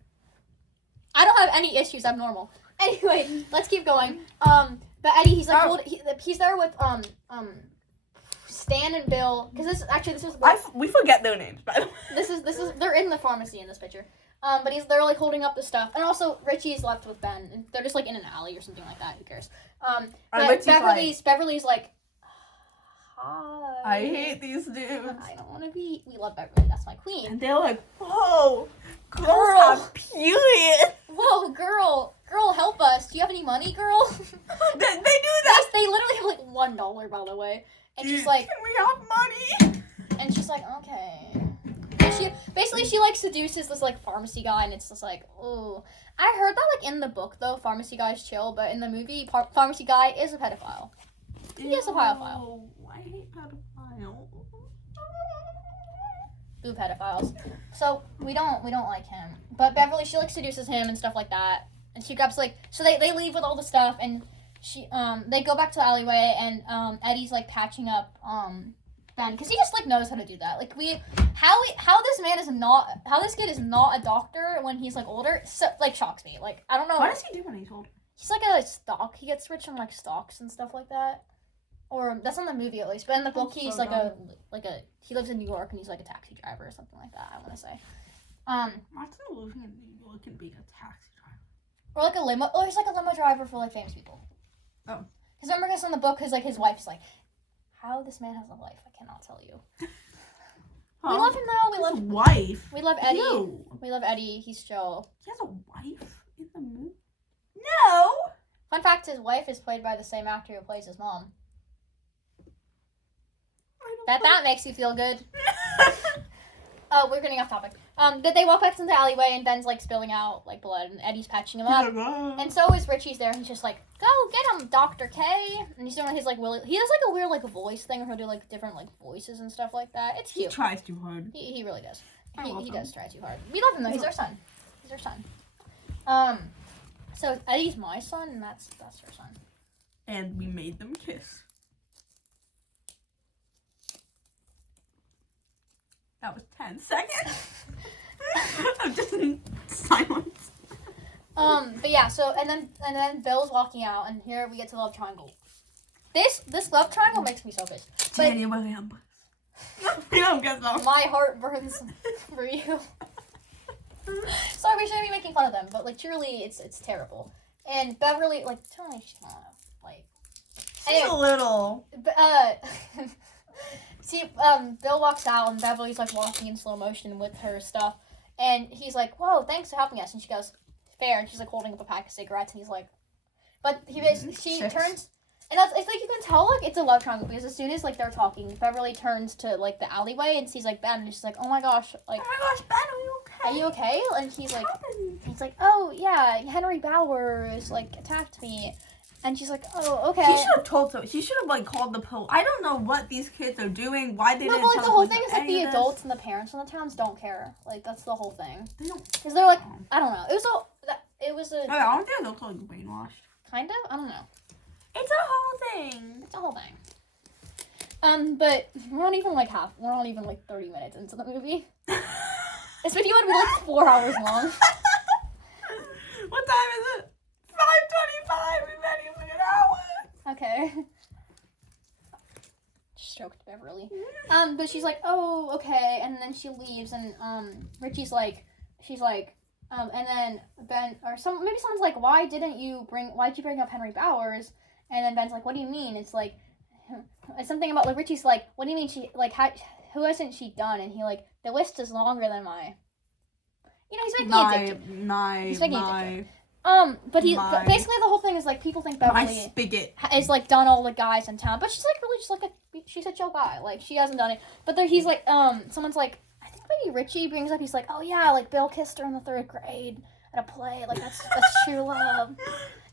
I don't have any issues. I'm normal. Anyway, let's keep going. But Eddie, he's like, he's there with Stan and Bill, because this is. We forget their names, by the way. This is they're in the pharmacy in this picture. But they're like holding up the stuff, and also Richie's left with Ben, and they're just like in an alley or something like that. Who cares? But Beverly's like, hi. I hate these dudes. I don't want to be. We love Beverly. That's my queen. And they're like, whoa, girls have periods. Whoa, girl, help us. Do you have any money, girl? They do that. They literally have like $1, by the way. And she's like, can we have money? And she's like, okay. And she like seduces this like pharmacy guy, and it's just like, oh. I heard that like in the book though, pharmacy guy's chill, but in the movie, pharmacy guy is a pedophile. He is a pedophile. I hate pedophiles. Boo pedophiles. So we don't like him. But Beverly, she like seduces him and stuff like that. And she grabs like, so they leave with all the stuff, and they go back to the alleyway, and Eddie's like patching up Ben, because he just like knows how to do that. Like how this kid is not a doctor when he's like older, so like shocks me. Like I don't know. What does he do when he's older? He's like a stock. He gets rich from like stocks and stuff like that. Or that's in the movie at least. But in the book, he's he lives in New York and he's like a taxi driver or something like that. I want to say. Imagine living in New York and being a taxi driver. Or like a limo. Oh, he's like a limo driver for like famous people. Oh. Because remember, in the book, his wife's like, how this man has a life, I cannot tell you. We love him though. We love his wife. We love Eddie. Ew. We love Eddie. He's chill. He has a wife in the movie? No. Fun fact: his wife is played by the same actor who plays his mom. That makes you feel good. Oh, we're getting off topic. But they walk back into the alleyway, and Ben's like spilling out like blood, and Eddie's patching him up. And so is Richie's there, and he's just like, "Go get him, Dr. K." And he's doing his like he has like a weird like voice thing where he'll do like different like voices and stuff like that. It's cute. He tries too hard. He really does. He does try too hard. We love him though. He's our son. So Eddie's my son, and that's her son. And we made them kiss. That was 10 seconds. I'm just in silence. But yeah, so and then Bill's walking out, and here we get to the love triangle. This love triangle makes me so pissed. My heart burns for you. Sorry, we shouldn't be making fun of them, but like truly, it's terrible. And Beverly, like, tell me she's not like. Anyway, she's a little. See, Bill walks out, and Beverly's like walking in slow motion with her stuff, and he's like, "Whoa, thanks for helping us." And she goes, "Fair." And she's like holding up a pack of cigarettes, and he's like, but she turns, and it's like you can tell like it's a love triangle because as soon as like they're talking, Beverly turns to like the alleyway and sees like Ben, and she's like, "Oh my gosh, like, Ben, are you okay? Are you okay?" And he's like, "Oh yeah, Henry Bowers like attacked me." And she's like, "Oh, okay." He should have told them. He should have like called the police. I don't know what these kids are doing. Why they didn't tell the whole thing is that the adults and the parents in the towns don't care. Like that's the whole thing. They don't. Because they're like, I don't know. It was a. I don't think they're like brainwashed. Kind of. I don't know. It's a whole thing. It's a whole thing. But we're not even like 30 minutes into the movie. This video would be like 4 hours long. What time is it? 5:25. We've been here for an hour. Okay. Stroked Beverly. But she's like, "Oh, okay," and then she leaves, and Richie's like, and then Ben or maybe someone's like, "Why'd you bring up Henry Bowers?" And then Ben's like, "What do you mean?" It's like, it's something about like Richie's like, "What do you mean she like who hasn't she done?" And he like, "The list is longer than my." He's making it addictive. He's making it addictive. But basically the whole thing is like people think My Beverly spigot. is like done all the guys in town, but she's like really just like she's a chill guy. Like she hasn't done it. But he's like someone's like I think maybe Richie brings up he's like, oh yeah, like Bill kissed her in the 3rd grade at a play. Like that's true love.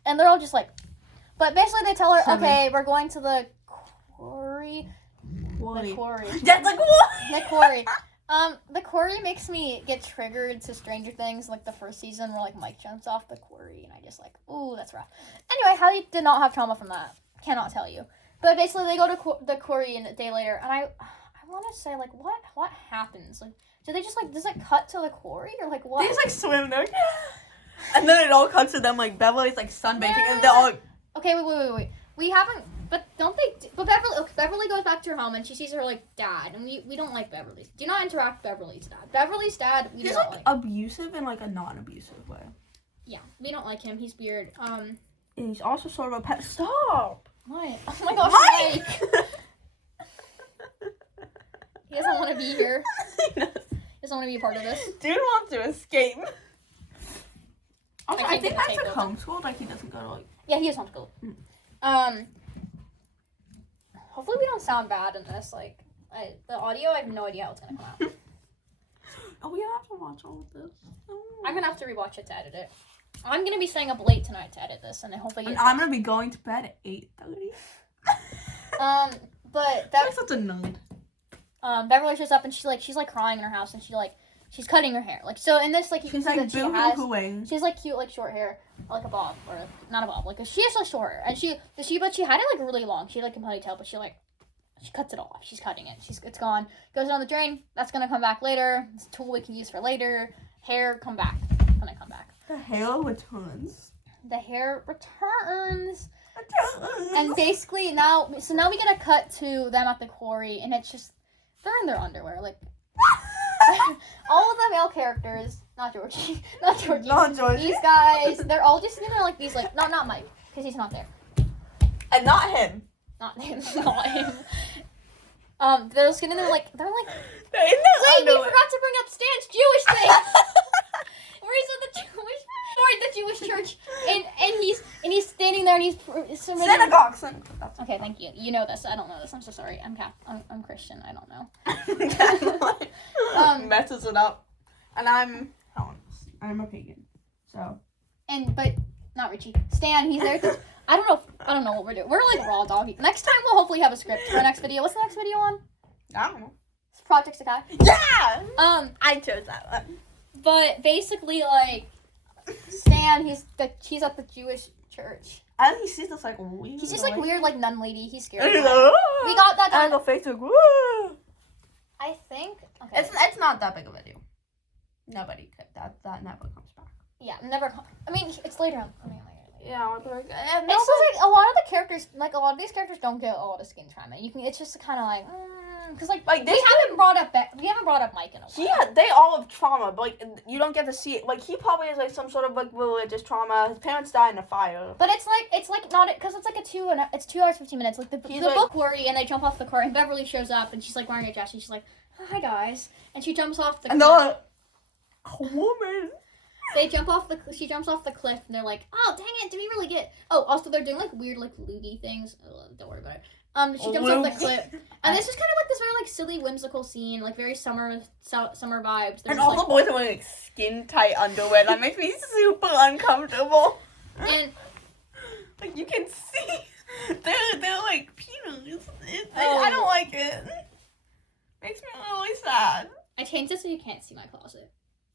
And they're all just like, but basically they tell her, 7. okay, we're going to the quarry. The quarry. Yeah, like what? The quarry. The quarry makes me get triggered to Stranger Things, like the 1st season where like Mike jumps off the quarry, and I just like, ooh, that's rough. Anyway, Hallie did not have trauma from that. Cannot tell you. But basically, they go to the quarry a day later, and I want to say like, what happens? Like, do they just like does it cut to the quarry or like what? They just like swim there, and then it all cuts to them like Beverly's like sunbathing, and they're all like, okay, wait. We haven't. But don't they? But Beverly goes back to her home and she sees her like dad, and we don't like Beverly's. Do not interact with Beverly's dad. Beverly's dad, we he's don't like like. abusive in like a non-abusive way. Yeah, we don't like him. He's weird. And he's also sort of a pet. Stop. What? Oh my gosh, Mike! He doesn't want to be here. He doesn't want to be a part of this. Dude wants to escape. Also, I think think that's take like over. homeschooled. Like he doesn't go to like. Yeah, he is homeschooled. Hopefully we don't sound bad in this. Like, the audio, I have no idea how it's gonna come out. Oh, we have to watch all of this. Oh. I'm gonna have to rewatch it to edit it. I'm gonna be staying up late tonight to edit this, and then hopefully. I'm gonna be going to bed at 8:30. But that's such a nerd. Beverly shows up and she's like crying in her house, and she's cutting her hair. Like, so in this, like, you she's can like see that boo-hooing. she has like cute like short hair, like a bob, or not a bob, like she has a short hair, and she had it like really long. She had like a ponytail, but she cuts it off. She's cutting it. It's gone. Goes down the drain. That's gonna come back later. It's a tool we can use for later. Hair come back. Gonna come back. The hair returns. The hair returns. And basically now we get a cut to them at the quarry, and it's just they're in their underwear, like all of the male characters, not Georgie, these guys, they're all just sitting there like these, like not Mike, because he's not there, and not him. They're just sitting there like they're in their wait, we underwear. forgot to bring up Stan's Jewish thing. Where he's at the Jewish church, and he's standing there and he's synagogue. Okay, thank you. You know this. I don't know this. I'm so sorry. I'm Christian. I don't know. Messes it up, and I'm a pagan. So. But not Richie. Stan. He's there. I don't know what we're doing. We're like raw doggy. Next time we'll hopefully have a script for our next video. What's the next video on? I don't know. It's Project Sakai. Yeah. I chose that one. But basically, like, Stan, he's at the Jewish church. I think he sees this like weird. He's just like weird, like nun lady. He's scared. We got that done. And the Facebook. Woo! I think. Okay. It's not that big of a deal. Nobody could. That never comes back. Yeah, never. I mean, it's later on. Yeah, it's just like a lot of the characters, like a lot of these characters don't get a lot of skin time, and it's just kind of like, because like we haven't brought up Mike in a while. Yeah, they all have trauma, but like you don't get to see it. Like he probably has like some sort of like religious trauma. His parents died in a fire. But it's like not because it's like it's 2 hours 15 minutes. Like the book quarry, and they jump off the car, and Beverly shows up, and she's like wearing a dress, and she's like, hi guys, and she jumps off the. And they're like, a woman. She jumps off the cliff, and they're like, oh, dang it, did we really get... Oh, also, they're doing, like, weird, like, loogie things. Don't worry about it. She jumps off the cliff. And this is kind of, like, this very, like, silly, whimsical scene, like, very summer vibes. And all the boys are wearing, like, skin-tight underwear. That makes me super uncomfortable. And... like, you can see... They're like, penis. I don't like it. Makes me really sad. I changed it so you can't see my closet.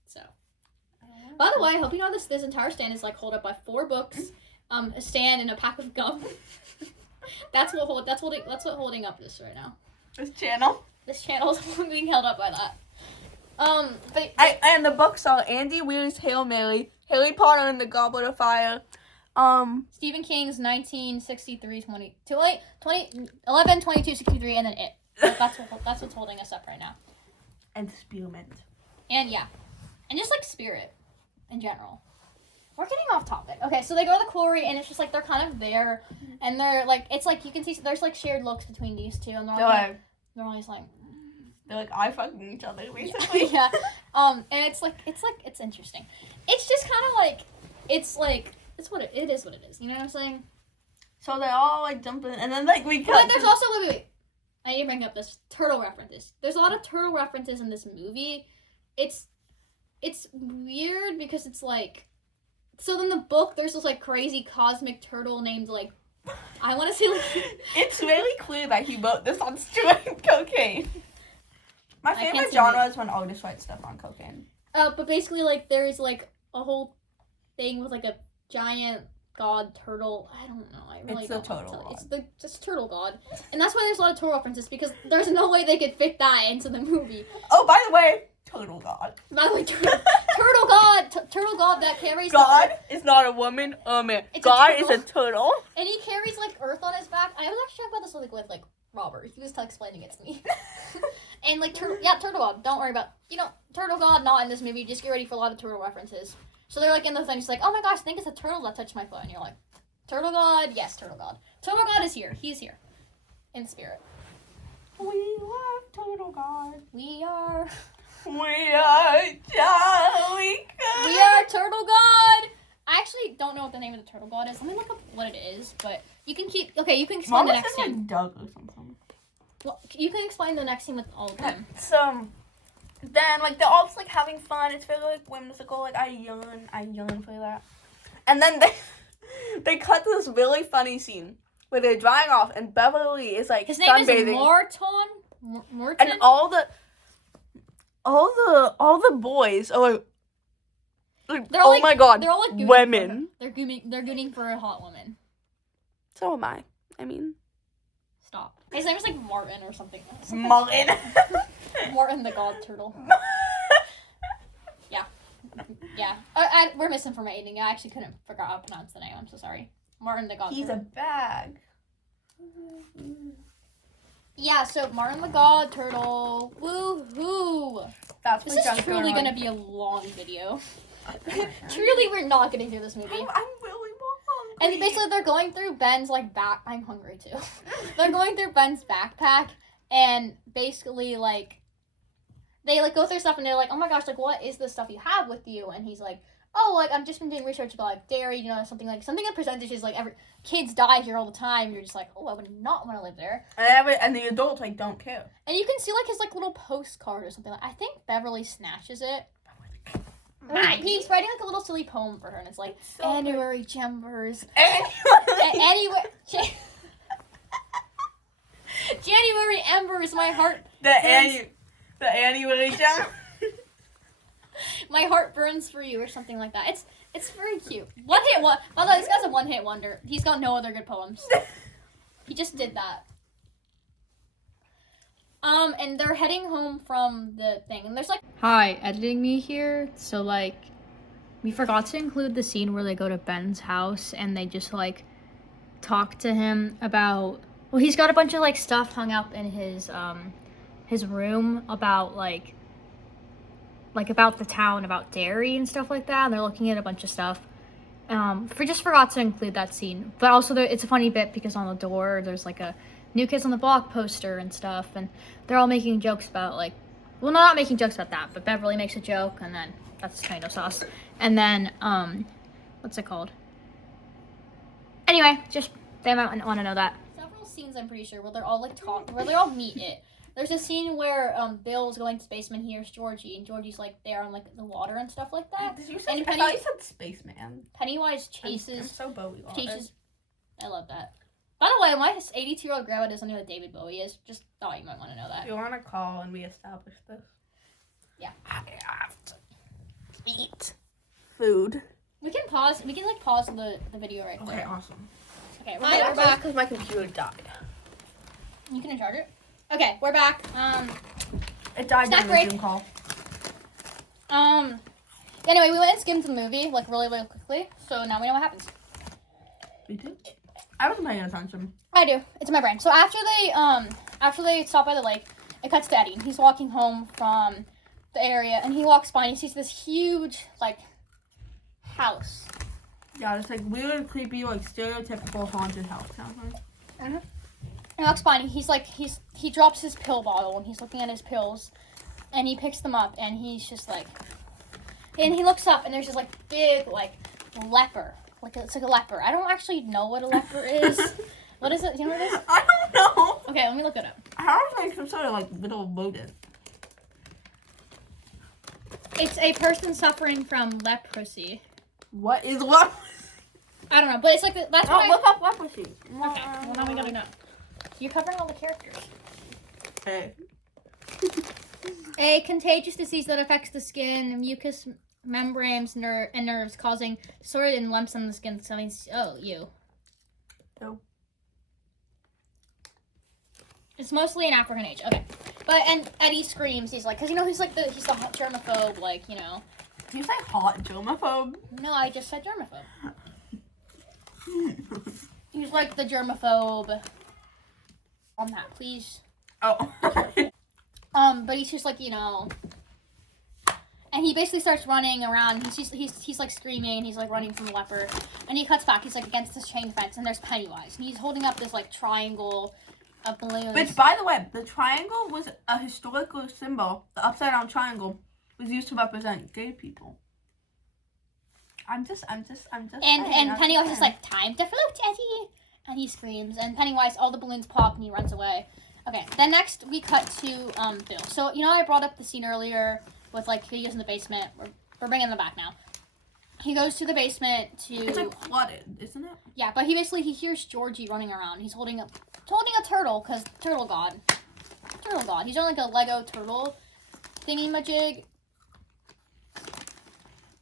So... By the way, I hope you know this entire stand is like held up by 4 books, a stand, and a pack of gum. That's what holding up this right now. This channel is being held up by that. And the books are Andy Weir's Hail Mary, Harry Potter and the Goblet of Fire, Stephen King's 1963, 11, 22, 63, and then It. That's what's holding us up right now. And Spearmint. And yeah, and just like Spirit. In general. We're getting off topic. Okay, so they go to the quarry, and it's just like they're kind of there, and they're like, it's like you can see there's like shared looks between these two, and they're always like they're like eye fucking each other basically. Yeah. And it's interesting. It's just kind of like it's like it's what it is. What it is. You know what I'm saying? So they all like jump in, and then like we cut. But there's also wait. I need to bring up this turtle references. There's a lot of turtle references in this movie. It's weird because it's like, so in the book there's this like crazy cosmic turtle named like, I want to say like. It's really clear that he wrote this on cocaine. My favorite genre is when August writes stuff on cocaine. But basically like there's like a whole thing with like a giant god turtle. I don't know. I really it's the don't turtle know. god. It's just turtle god, and that's why there's a lot of turtle references because there's no way they could fit that into the movie. Oh, by the way, turtle god. By the way, turtle god that carries. God is not a woman. Man, God is a turtle. And he carries like earth on his back. I was actually talking about this with like Robert. He was explaining it to me. And like turtle god. Don't worry about turtle god not in this movie. Just get ready for a lot of turtle references. So they're like in the thing. It's like, oh my gosh, I think it's a turtle that touched my foot. And you're like, turtle god, yes, turtle god. Turtle god is here. He's here, in spirit. We love turtle god. We are jolly good. We are turtle god. I actually don't know what the name of the turtle god is. Let me look up what it is. But you can you can explain the next scene. Like Doug or something. Well, you can explain the next scene with all of them. So then, like, they're all just, like, having fun. It's very, like, whimsical. Like, I yearn for that. And then they cut to this really funny scene where they're drying off, and Beverly is, like, his sunbathing. name is Morton. And all the boys are, like They're all, oh like, my god, they're all, like, women. They're gooning for a hot woman. So am I. I mean. Stop. His name is, like, Martin or something. Martin. Martin the god turtle. Yeah. We're misinformating. I actually couldn't figure out how to pronounce the name. I'm so sorry. Martin the god turtle. He's a bag. Yeah, so Martin the god turtle. Woo-hoo. This is truly going to be a long video. Truly, we're not getting through this movie. I'm really hungry. And basically, they're going through Ben's, like, back. I'm hungry, too. They're going through Ben's backpack, and basically, like, they, like, go through stuff, and they're like, oh my gosh, like, what is the stuff you have with you? And he's like, oh, like, I've just been doing research about, like, dairy, something a percentage is, like, kids die here all the time. You're just like, oh, I would not want to live there. And the adults, like, don't care. And you can see, like, his, like, little postcard or something. Like, I think Beverly snatches it. He's writing, like, a little silly poem for her, and it's like, so January Chambers. January embers, my heart. The January Chambers. My heart burns for you, or something like that. It's very cute. By the way, this guy's a one-hit wonder. He's got no other good poems. He just did that. And they're heading home from the thing, and there's like... Hi, editing me here. So, like, we forgot to include the scene where they go to Ben's house, and they just, like, talk to him about... Well, he's got a bunch of, like, stuff hung up in his room about, like, about the town, about dairy and stuff like that, and they're looking at a bunch of stuff. Just forgot to include that scene. But also, it's a funny bit because on the door, there's, like, a New Kids on the Block poster and stuff, and they're all making jokes about, like, well, not making jokes about that, but Beverly makes a joke, and then that's tomato sauce. And then, what's it called? Anyway, just, they might want to know that. Several scenes, I'm pretty sure, where they're all, like, where they all meet it. There's a scene where, Bill's going to the basement, here's Georgie, and Georgie's, like, there on, like, the water and stuff like that. Did you say, I thought you said Spaceman. Pennywise chases... I'm so Bowie. I love that. By the way, my 82-year-old grandma doesn't know who David Bowie is. Just thought you might want to know that. You want to call and we establish this? Yeah. I have to eat food. We can pause the video right there. Okay, awesome. Okay, we're back. Because my computer died. You can charge it? Okay, we're back. It died during the Zoom call. Anyway, we went and skimmed the movie, like, really, really quickly. So now we know what happens. We do? I wasn't paying attention. I do. It's in my brain. So after they stop by the lake, it cuts to Eddie. He's walking home from the area, and he walks by and he sees this huge, like, house. Yeah, it's like weird, creepy, like stereotypical haunted house sounds like. Mm-hmm. He walks by and he drops his pill bottle and he's looking at his pills, and he picks them up and he's just like, and he looks up and there's this like big like leper. It's like a leper. I don't actually know what a leper is. What is it? Do you know what it is? I don't know. Okay, let me look it up. How is like some sort of like little rodent? It's a person suffering from leprosy. What is leprosy? I don't know, but it's like that's Oh, what look up leprosy. Okay, well now we gotta know. You're covering all the characters. Okay. A contagious disease that affects the skin, mucous membranes, and nerves, causing sore and lumps on the skin. You. No. It's mostly in African age. Okay, and Eddie screams. He's like, cause he's like he's the hot germaphobe. Like Did you say hot germaphobe? No, I just said germaphobe. He's like the germaphobe. On that, please. Oh. But he's just like, and he basically starts running around. He's like screaming, and he's like running from the leper. And he cuts back. He's like against this chain fence, and there's Pennywise, and he's holding up this like triangle of balloons. Which, by the way, the triangle was a historical symbol. The upside down triangle was used to represent gay people. I'm just. And Pennywise is like, time to float, Eddie. And he screams, and Pennywise, all the balloons pop, and he runs away. Okay, then next we cut to Bill. So I brought up the scene earlier with like he goes in the basement. We're bringing them back now. He goes to the basement to. It's like flooded, isn't it? Yeah, but he hears Georgie running around. He's holding a turtle, cause turtle god. He's on like a Lego turtle thingy majig.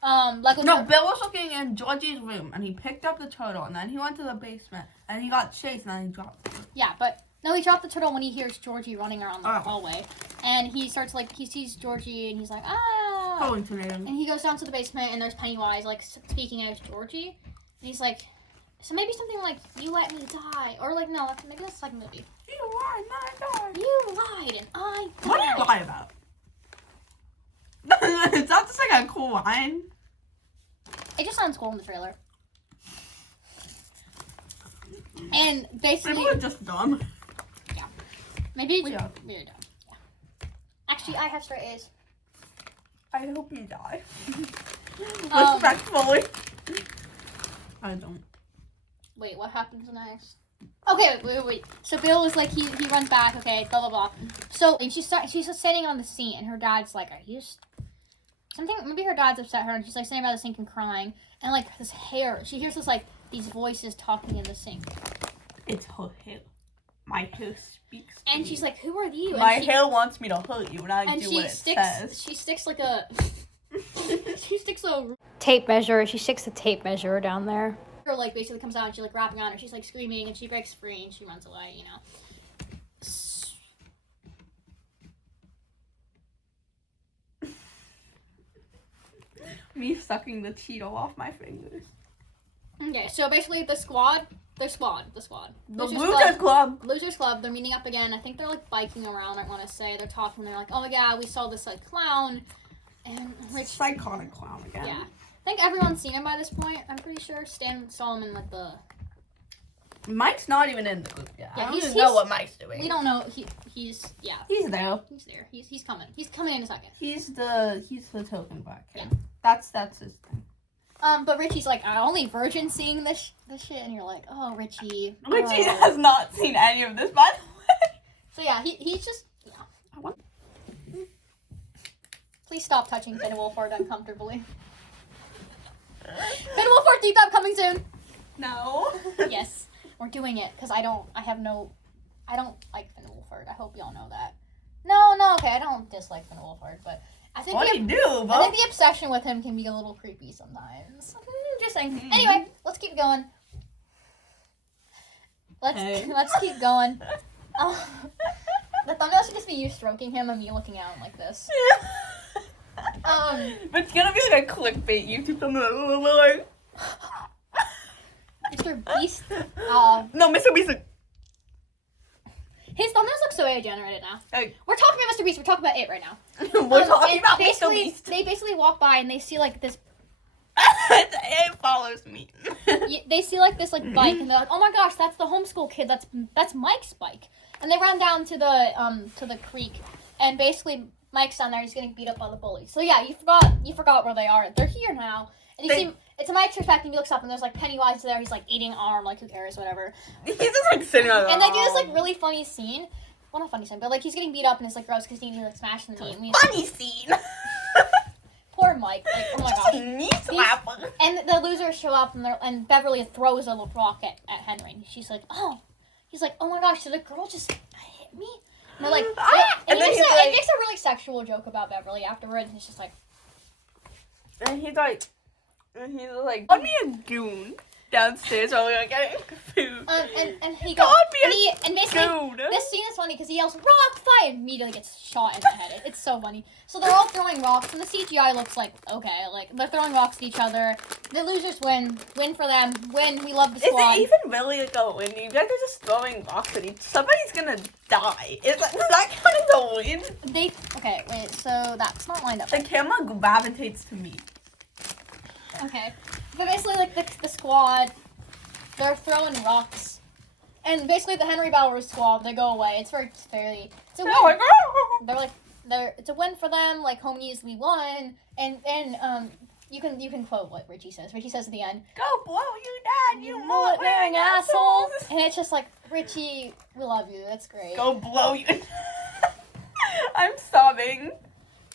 Bill was looking in Georgie's room, and he picked up the turtle, and then he went to the basement, and he got chased, and then he dropped it. Yeah, but no, he dropped the turtle when he hears Georgie running around the hallway, and he sees Georgie, and he's like, ah. Hallucinating. And he goes down to the basement, and there's Pennywise, like, speaking as Georgie, and he's like, so maybe something like, you let me die, or like, no, maybe that's the second movie. You lied, and I died. You lied, and I died. What do you lie about? Is that just like a cool line? It just sounds cool in the trailer. And basically, Maybe we're just dumb. Yeah. Maybe we are. We're dumb. Yeah. Actually, I have straight A's. I hope you die. Respectfully. I don't. Wait, what happens next? Okay, wait. So Bill is like, he runs back, okay, blah, blah, blah. So, and she's just standing on the sink, and her dad's like, are you maybe her dad's upset her, and she's like standing by the sink and crying, and like this hair, she hears this like, these voices talking in the sink. It's her hair. My hair speaks to And me. she's like, who are you? My hair wants me to hurt you, and I do what it says. She sticks like a, she sticks a tape measure, she sticks the tape measure down there. Her like basically comes out, and she's like wrapping on her, she's like screaming, and she breaks free, and she runs away, Me sucking the Cheeto off my fingers. Okay, so basically the squad. Losers Club, they're meeting up again. I think they're like biking around, I want to say. They're talking, they're like, oh my god, we saw this like clown. And like, psychotic clown again. Yeah. I think everyone's seen him by this point, I'm pretty sure. Stan saw him in like the... Mike's not even in the group yet. Yeah, I don't even know what Mike's doing. We don't know. He's there. He's there. He's coming. He's coming in a second. He's the token black kid. Yeah. That's his thing. But Richie's like, only virgins seeing this shit, and you're like, oh, Richie. Richie has not seen any of this, by the way. So yeah, he's just, Please stop touching Finn Wolfhard uncomfortably. Finn Wolfhard deep dive coming soon. No. Yes, we're doing it because I don't like Finn Wolfhard. I hope y'all know that. No, okay, I don't dislike Finn Wolfhard, but I think I think the obsession with him can be a little creepy sometimes. Just saying. Anyway, let's keep going. Let's keep going. The thumbnail should just be you stroking him and me looking at him like this. But it's gonna be like a clickbait YouTube thumbnail. Like, Mr. Beast. No, Mr. Beast. His thumbnails look so AI-generated now. Hey. We're talking about Mr. Beast. We're talking about it right now. We're talking about Mr. Beast. They basically walk by and they see like this. It follows me. They see like this like bike and they're like, oh my gosh, that's the homeschool kid. That's Mike's bike. And they run down to the creek, and basically Mike's down there. He's getting beat up by the bullies. So yeah, you forgot where they are. They're here now, And you see, it's Mike's perspective. He looks up and there's like Pennywise there. He's like eating arm, like who cares, whatever. He's just like sitting on. And they do this like really funny scene. Well, not funny scene, but like he's getting beat up and it's like gross because he's like smashing the meat. Funny scene. Poor Mike. Like, oh my gosh. Knee slapper. And the losers show up and Beverly throws a rock at Henry. And she's like, oh. He's like, oh my gosh, did a girl just hit me? And they're like, and he makes a really sexual joke about Beverly afterwards. And he's just like, and he's like, called me a goon downstairs while we were getting food. And he goes, and basically, goon. This scene is funny because he yells, rock fight, and immediately gets shot in the head. It's so funny. So they're all throwing rocks, and the CGI looks like, okay, like, they're throwing rocks at each other. The losers win for them, win, we love the squad. Is it even really like a win? You guys are just throwing rocks at each other. Somebody's gonna die. Does that count as a win? Okay, wait, so that's not lined up. The camera gravitates to me. Okay. But basically, like, the squad, they're throwing rocks. And basically, the Henry Bowers squad, they go away. It's a win. It's a win for them. Like, homies, we won. And you can quote what Richie says. Richie says at the end, go blow you dad, you mullet-wearing asshole. assholes. And it's just like, Richie, we love you. That's great. Go blow you. I'm sobbing.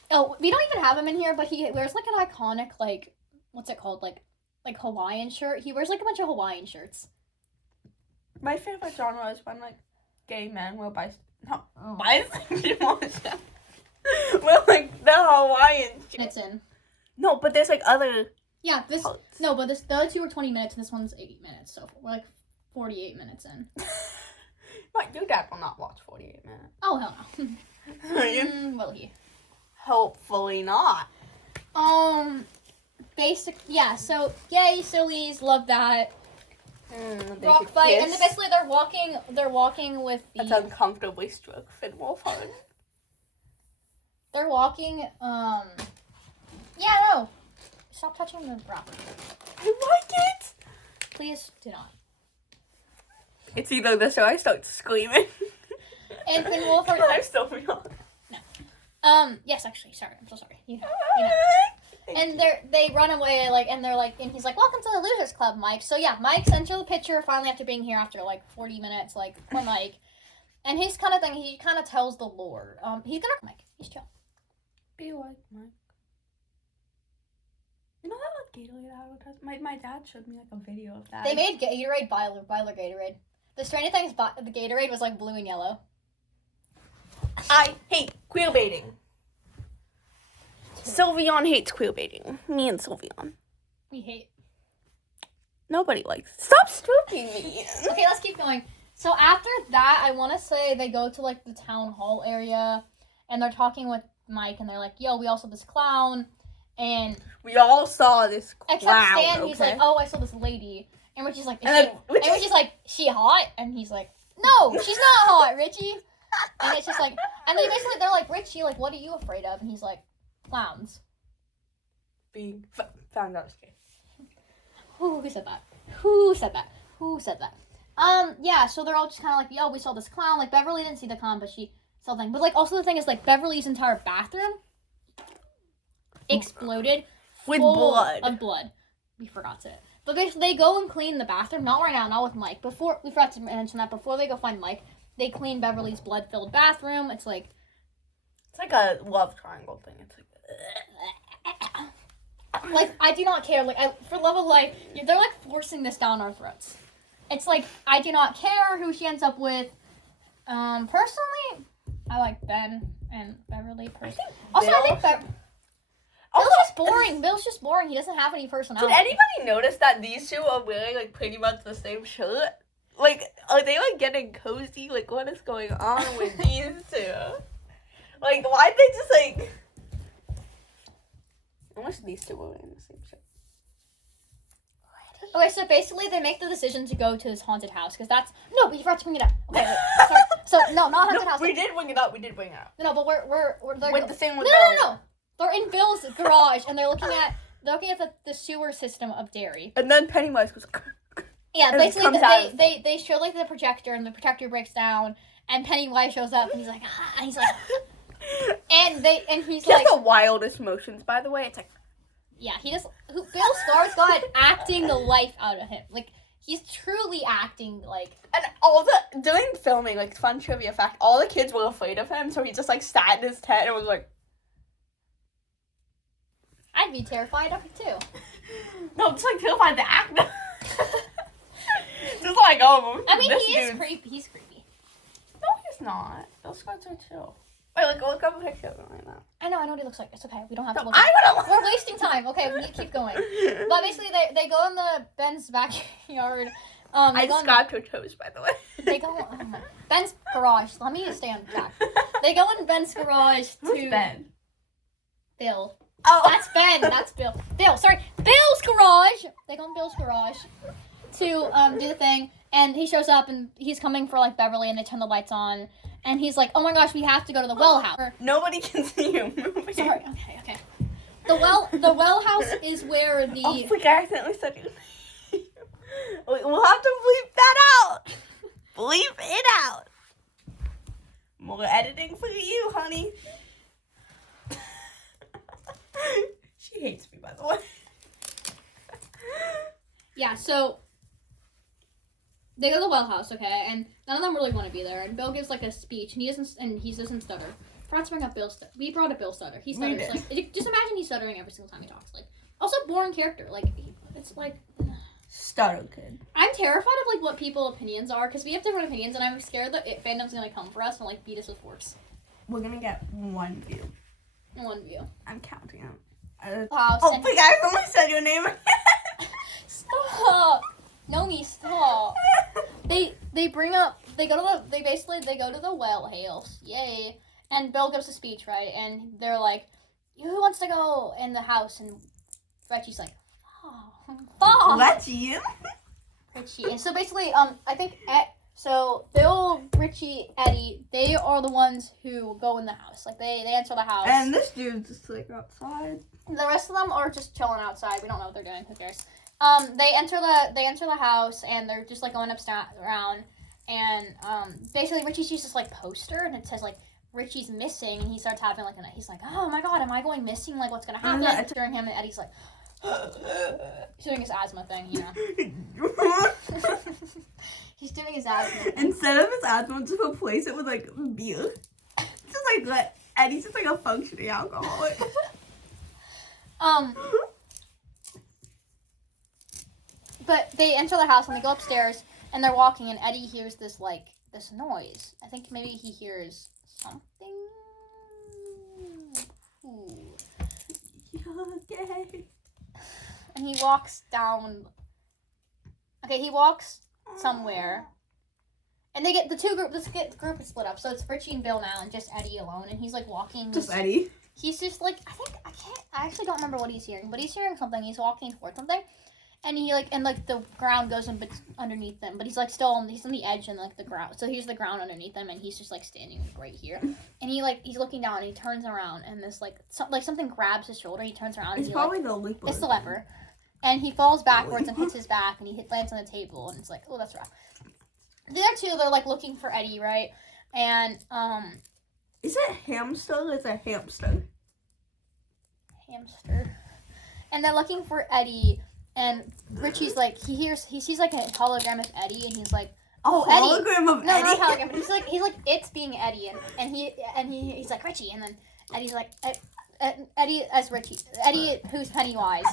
Oh, we don't even have him in here, but he wears, like, an iconic, like, what's it called? Like Hawaiian shirt. He wears like a bunch of Hawaiian shirts. My favorite genre is when like gay men wear bisexual. Well, like the Hawaiian shit. It's in. No, but there's like other. Yeah, the other two were 20 minutes and this one's 8 minutes, so we're like 48 minutes in. My your dad will not watch 48 minutes. Oh hell no. Will he? Hopefully not. So yay, sillies, love that. Rock fight, and basically they're walking with the. That's uncomfortably stroke Finwolf hard. They're walking. No. Stop touching the rock. I like it. Please do not. It's either this or I start screaming. And Finwolf are. I'm still beyond. No. Yes, actually, sorry. I'm so sorry. You know. And they run away, like, and they're like, and he's like, welcome to the Losers Club, Mike. So yeah, Mike's into the picture finally after being here after like 40 minutes, like, poor Mike. And his kind of thing, he kind of tells the lore. He's gonna, Mike, he's chill. Be like Mike. You know that like Gatorade advertisement? My dad showed me like a video of that. They made Gatorade, Byler Gatorade. The strange thing is the Gatorade was like blue and yellow. I hate queer baiting. Sylveon hates queer baiting. Me and Sylveon. We hate. Nobody likes. Stop stroking me. Okay, let's keep going. So after that, I want to say they go to like the town hall area, and they're talking with Mike, and they're like, "Yo, we all saw this clown," and we all saw this clown. Except Stan, he's like, "Oh, I saw this lady," and Richie's like, Richie's like, "She hot?" And he's like, "No, she's not hot, Richie." And it's just like, and then basically they're like, "Richie, like, what are you afraid of?" And he's like, "Clowns." Being found out. Who said that? Who said that? Yeah, so they're all just kind of like, yo, we saw this clown. Like, Beverly didn't see the clown, but she saw the thing. But, like, also the thing is, like, Beverly's entire bathroom exploded with blood. Of blood. We forgot to. But they go and clean the bathroom. Not right now, not with Mike. We forgot to mention that before they go find Mike, they clean Beverly's blood-filled bathroom. It's like a love triangle thing. It's like, I do not care. Like, for love of life, they're, like, forcing this down our throats. It's like, I do not care who she ends up with. Personally, I like Ben and Beverly. I think Bill's just boring. Bill's just boring. He doesn't have any personality. Did anybody notice that these two are wearing, like, pretty much the same shirt? Like, are they, like, getting cozy? Like, what is going on with these two? Like, why'd they just, like... I wish these two were wearing the same shirt. Okay, so basically they make the decision to go to this haunted house, because that's... No, but you forgot to bring it up. Okay, wait, sorry. So, no, not haunted house. We did bring it up. No, but we're with the same with No. They're in Bill's garage, and they're looking at the sewer system of Derry. And then Pennywise goes... Yeah, basically they show, like, the projector, and the projector breaks down, and Pennywise shows up, and he's like, and he's like... And he's like... He has the wildest motions, by the way. It's like... Yeah, he just Bill Skarsgård acting the life out of him. Like he's truly acting like. And all the during filming, like fun trivia fact, all the kids were afraid of him, so he just like sat in his tent and was like. I'd be terrified of it too. No, just like terrified the actor. Just like I mean, he is creepy. He's creepy. No, he's not. Those guys are chill. Wait, like look up a picture of him right now. I know what he looks like. It's okay. We don't have to No, look. We're wasting time. Okay, we need to keep going. But basically, they go in the Ben's backyard. I described her toes, by the way. They go Ben's garage. Let me stay on track. They go in Ben's garage to Who's Ben? Bill. Oh, That's Ben. That's Bill. Sorry, Bill's garage. They go in Bill's garage to do the thing, and he shows up, and he's coming for like Beverly, and they turn the lights on, and he's like, "Oh my gosh, we have to go to the well house." Nobody can see you moving. Sorry. Okay. The well house is where the. Oh, freak! I accidentally said you. We'll have to bleep that out. Bleep it out. More editing for you, honey. She hates me, by the way. Yeah, so they go to the well house, okay, and none of them really want to be there. And Bill gives like a speech, and he doesn't stutter. Forgot to bring up Bill. We brought up Bill stutter. He stutters like just imagine he's stuttering every single time he talks. Like also boring character. Like it's like Stutter kid. I'm terrified of like what people's opinions are because we have different opinions, and I'm scared that fandom's gonna come for us and like beat us with forks. We're gonna get one view. One view. I'm counting them. House. Oh, freak! I only said your name again. Stop. Nomi, stop. They go to the well house. Yay. And Bill gives a speech, right? And they're like, who wants to go in the house? And Richie's like, oh. Richie. Richie. And so basically, I think so Bill, Richie, Eddie, they are the ones who go in the house. Like they enter the house. And this dude's just like outside. The rest of them are just chilling outside. We don't know what they're doing. Who cares? They enter the house and they're just like going upstairs around. And basically Richie sees this like poster and it says like Richie's missing, and he starts having like he's like, oh my god, am I going missing? Like what's gonna happen? During him, and Eddie's like he's doing his asthma thing, you know. He's doing his asthma thing. Instead of his asthma, just replace it with like beer. Just like Eddie's just like a functioning alcoholic. But they enter the house and they go upstairs and they're walking, and Eddie hears this noise. I think maybe he hears something. Ooh. Okay. And he walks down. Okay, he walks somewhere. And they get the group is split up. So it's Richie and Bill now and just Eddie alone, and he's like walking. Just Eddie. He's just like I actually don't remember what he's hearing, but he's hearing something. He's walking towards something. And he the ground goes in underneath them, but he's like he's on the edge and like the ground. So here's the ground underneath them, and he's just like standing right here. And he's looking down, and he turns around, and this something grabs his shoulder. He turns around. It's probably the leper. It's the leper, and he falls backwards and hits his back, and he lands on the table, and it's like, oh, that's rough. The other two, they're like looking for Eddie, right? And is it hamster or is it hamster? Hamster. And they're looking for Eddie. And Richie's like, he sees like a hologram of Eddie, and he's like, oh, Eddie. Hologram of Eddie? No, not hologram, but he's like, it's being Eddie, and he's like, Richie, and then Eddie's like, Eddie as Richie, Eddie who's Pennywise,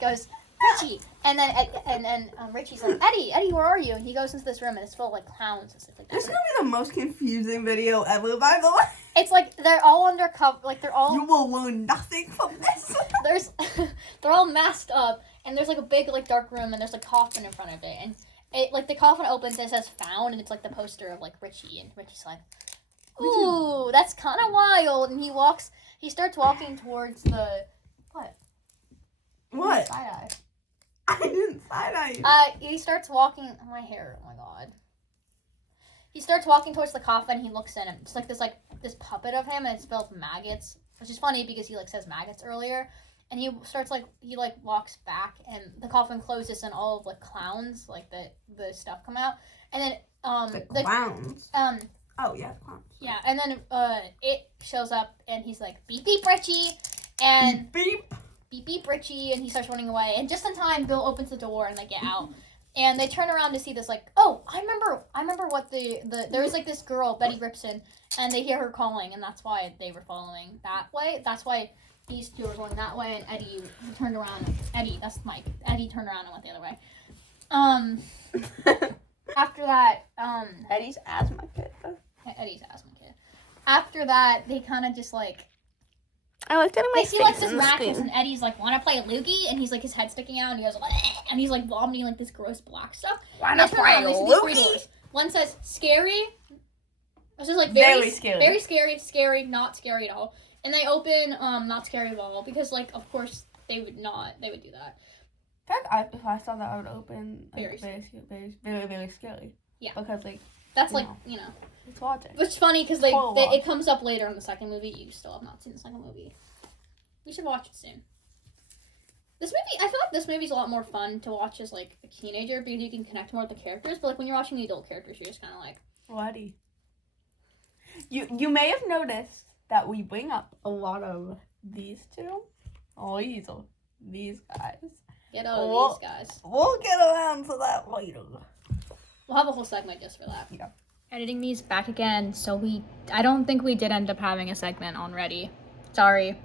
goes, Richie, and then Richie's like, Eddie, where are you? And he goes into this room, and it's full of like clowns and stuff like that. This is gonna be the most confusing video ever, by the way. It's like they're all undercover, like they're all. You will learn nothing from this. They're all masked up, and there's like a big like dark room, and there's a coffin in front of it, and it like the coffin opens and it says found, and it's like the poster of like Richie, and Richie's like, ooh, that's kind of wild, and he starts walking towards the What? Side eye. I didn't side eye you. He starts walking. My hair. Oh my god. He starts walking towards the coffin. He looks in him. It's like this puppet of him, and it's filled with maggots, which is funny because he like says maggots earlier. And he starts he walks back, and the coffin closes, and all of like clowns, like the stuff come out, and then the clowns. Oh yeah, clowns. Yeah, and then it shows up, and he's like beep beep Richie, and beep. beep beep Richie, and he starts running away. And just in time, Bill opens the door and they get out. And they turn around to see this, like, oh, I remember what there was, like, this girl, Betty Ripson, and they hear her calling, and that's why they were following that way. That's why these two were going that way, and Eddie turned around. That's Mike. Eddie turned around and went the other way. After that, Eddie's asthma kid. Eddie's asthma kid. After that, they kind of just, like, I looked at my they see, like, this racket, and Eddie's like, wanna play Loogie? And he's, like, his head sticking out, and he goes, and he's, like, vomiting, like, this gross black stuff. Wanna play Loogie? One says, scary. This is, like, very scary. Very scary, not scary at all. And they open, not scary at all, because, like, of course, they would do that. In fact, if I saw that, I would open, like, very scary. Yeah. Because, like, that's, like, it's logic. Which is funny, because it comes up later in the second movie. You still have not seen the second movie. We should watch it soon. This movie, I feel like this movie's a lot more fun to watch as, like, a teenager, because you can connect more with the characters, but, like, when you're watching the adult characters, you're just kind of like... Bloody. You may have noticed that we bring up a lot of these two. These guys. Get out of these guys. We'll get around to that later. We'll have a whole segment just for that. Yeah. Editing these back again, so I don't think we did end up having a segment on Ready. Sorry.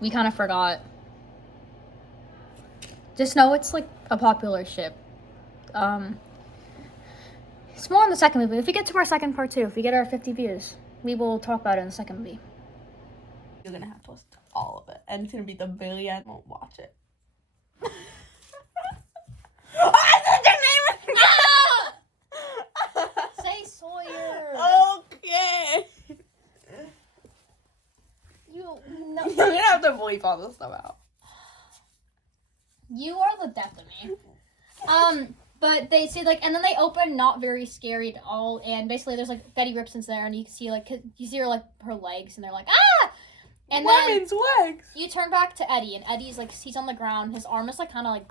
We kind of forgot. Just know it's, like, a popular ship. It's more in the second movie. If we get to our second part 2, if we get our 50 views, we will talk about it in the second movie. You're gonna have to listen to all of it, and it's gonna be the very end. Won't watch it. I said your name! Say Sawyer. Okay. No. You're gonna have to bleep all this stuff out. You are the death of me. But they say, like, and then they open not very scary at all, and basically there's, like, Betty Ripson's there, and you can see, like, her, like, her legs, and they're like, ah! And what then means legs? You turn back to Eddie, and Eddie's, like, he's on the ground, his arm is, like, kind of, like,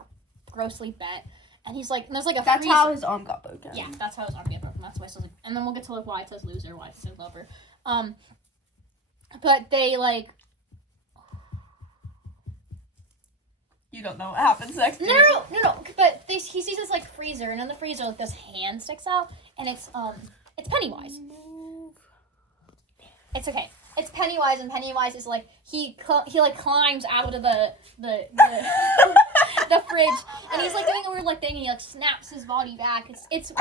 grossly bent, and he's, like, and there's, like, a That's freezer. how his arm got broken. Yeah, that's how his arm got broken, that's why it says, like, and then we'll get to, like, why it says loser, why it says lover. But they, like... You don't know what happens next. No. But he sees this, like, freezer, and in the freezer, like, this hand sticks out, and it's Pennywise. It's okay. It's Pennywise, and Pennywise is, like, he climbs out of the the fridge, and he's, like, doing a weird, like, thing, and he, like, snaps his body back. It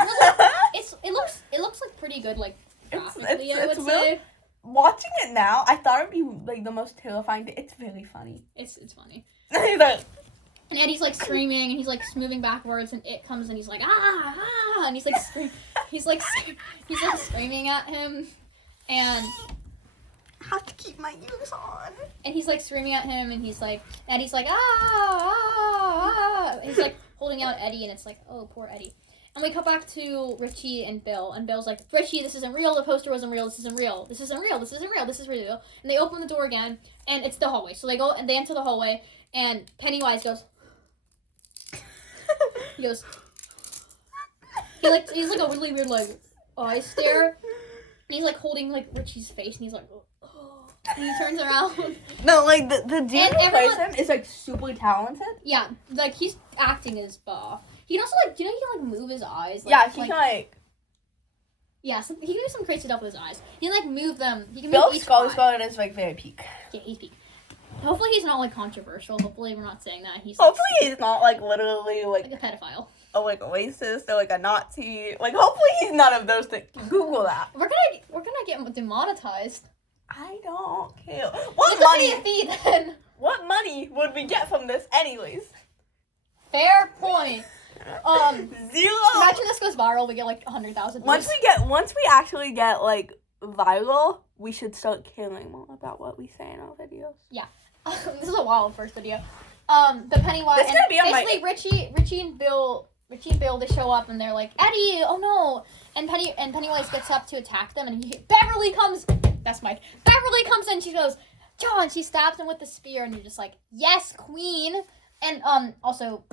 looks like pretty good, like, graphically, I would say. Watching it now, I thought it'd be, like, the most terrifying thing. It's very funny. It's funny. He's like... And Eddie's, like, screaming, and he's, like, moving backwards, and it comes, and he's like, ah, and he's, like, screaming at him, and... I have to keep my ears on. And he's, like, screaming at him, and he's, like, Eddie's, like, ah. He's, like, holding out Eddie, and it's, like, oh, poor Eddie. And we come back to Richie and Bill, and Bill's like, Richie, this isn't real, the poster wasn't real, this isn't real, this isn't real, this isn't real, this is real. And they open the door again, and it's the hallway. So they go, and they enter the hallway, and Pennywise goes... He goes... He's like a really weird, like, eye stare. And he's, like, holding, like, Richie's face, and he's like, oh. And he turns around. No, like, the dude who plays him is, like, super talented. Yeah, like, he's acting his butt off. He can also, like, he can, like, move his eyes. Like, yeah, he can, like... Yeah, so he can do some crazy stuff with his eyes. He can, like, move them. He can Bill's move each skull is, like, very peak. Yeah, he's peak. Hopefully he's not, like, controversial. Hopefully we're not saying that. Hopefully he's not, like, literally, like a pedophile. Like, a racist or, like, a Nazi. Like, hopefully he's none of those things. Google that. We're gonna get demonetized. I don't care. What money? Then? What money would we get from this anyways? Fair point. 0. Imagine this goes viral, we get like 100,000 views. Once we actually get like viral, we should start caring more about what we say in our videos. Yeah. This is a wild first video. The Pennywise, this is gonna be on basically Richie and Bill, they show up and they're like, Eddie, oh no. And Pennywise gets up to attack them, and Beverly comes. That's Mike. Beverly comes in. She goes, John. She stabs him with the spear, and you're just like, yes, queen. And also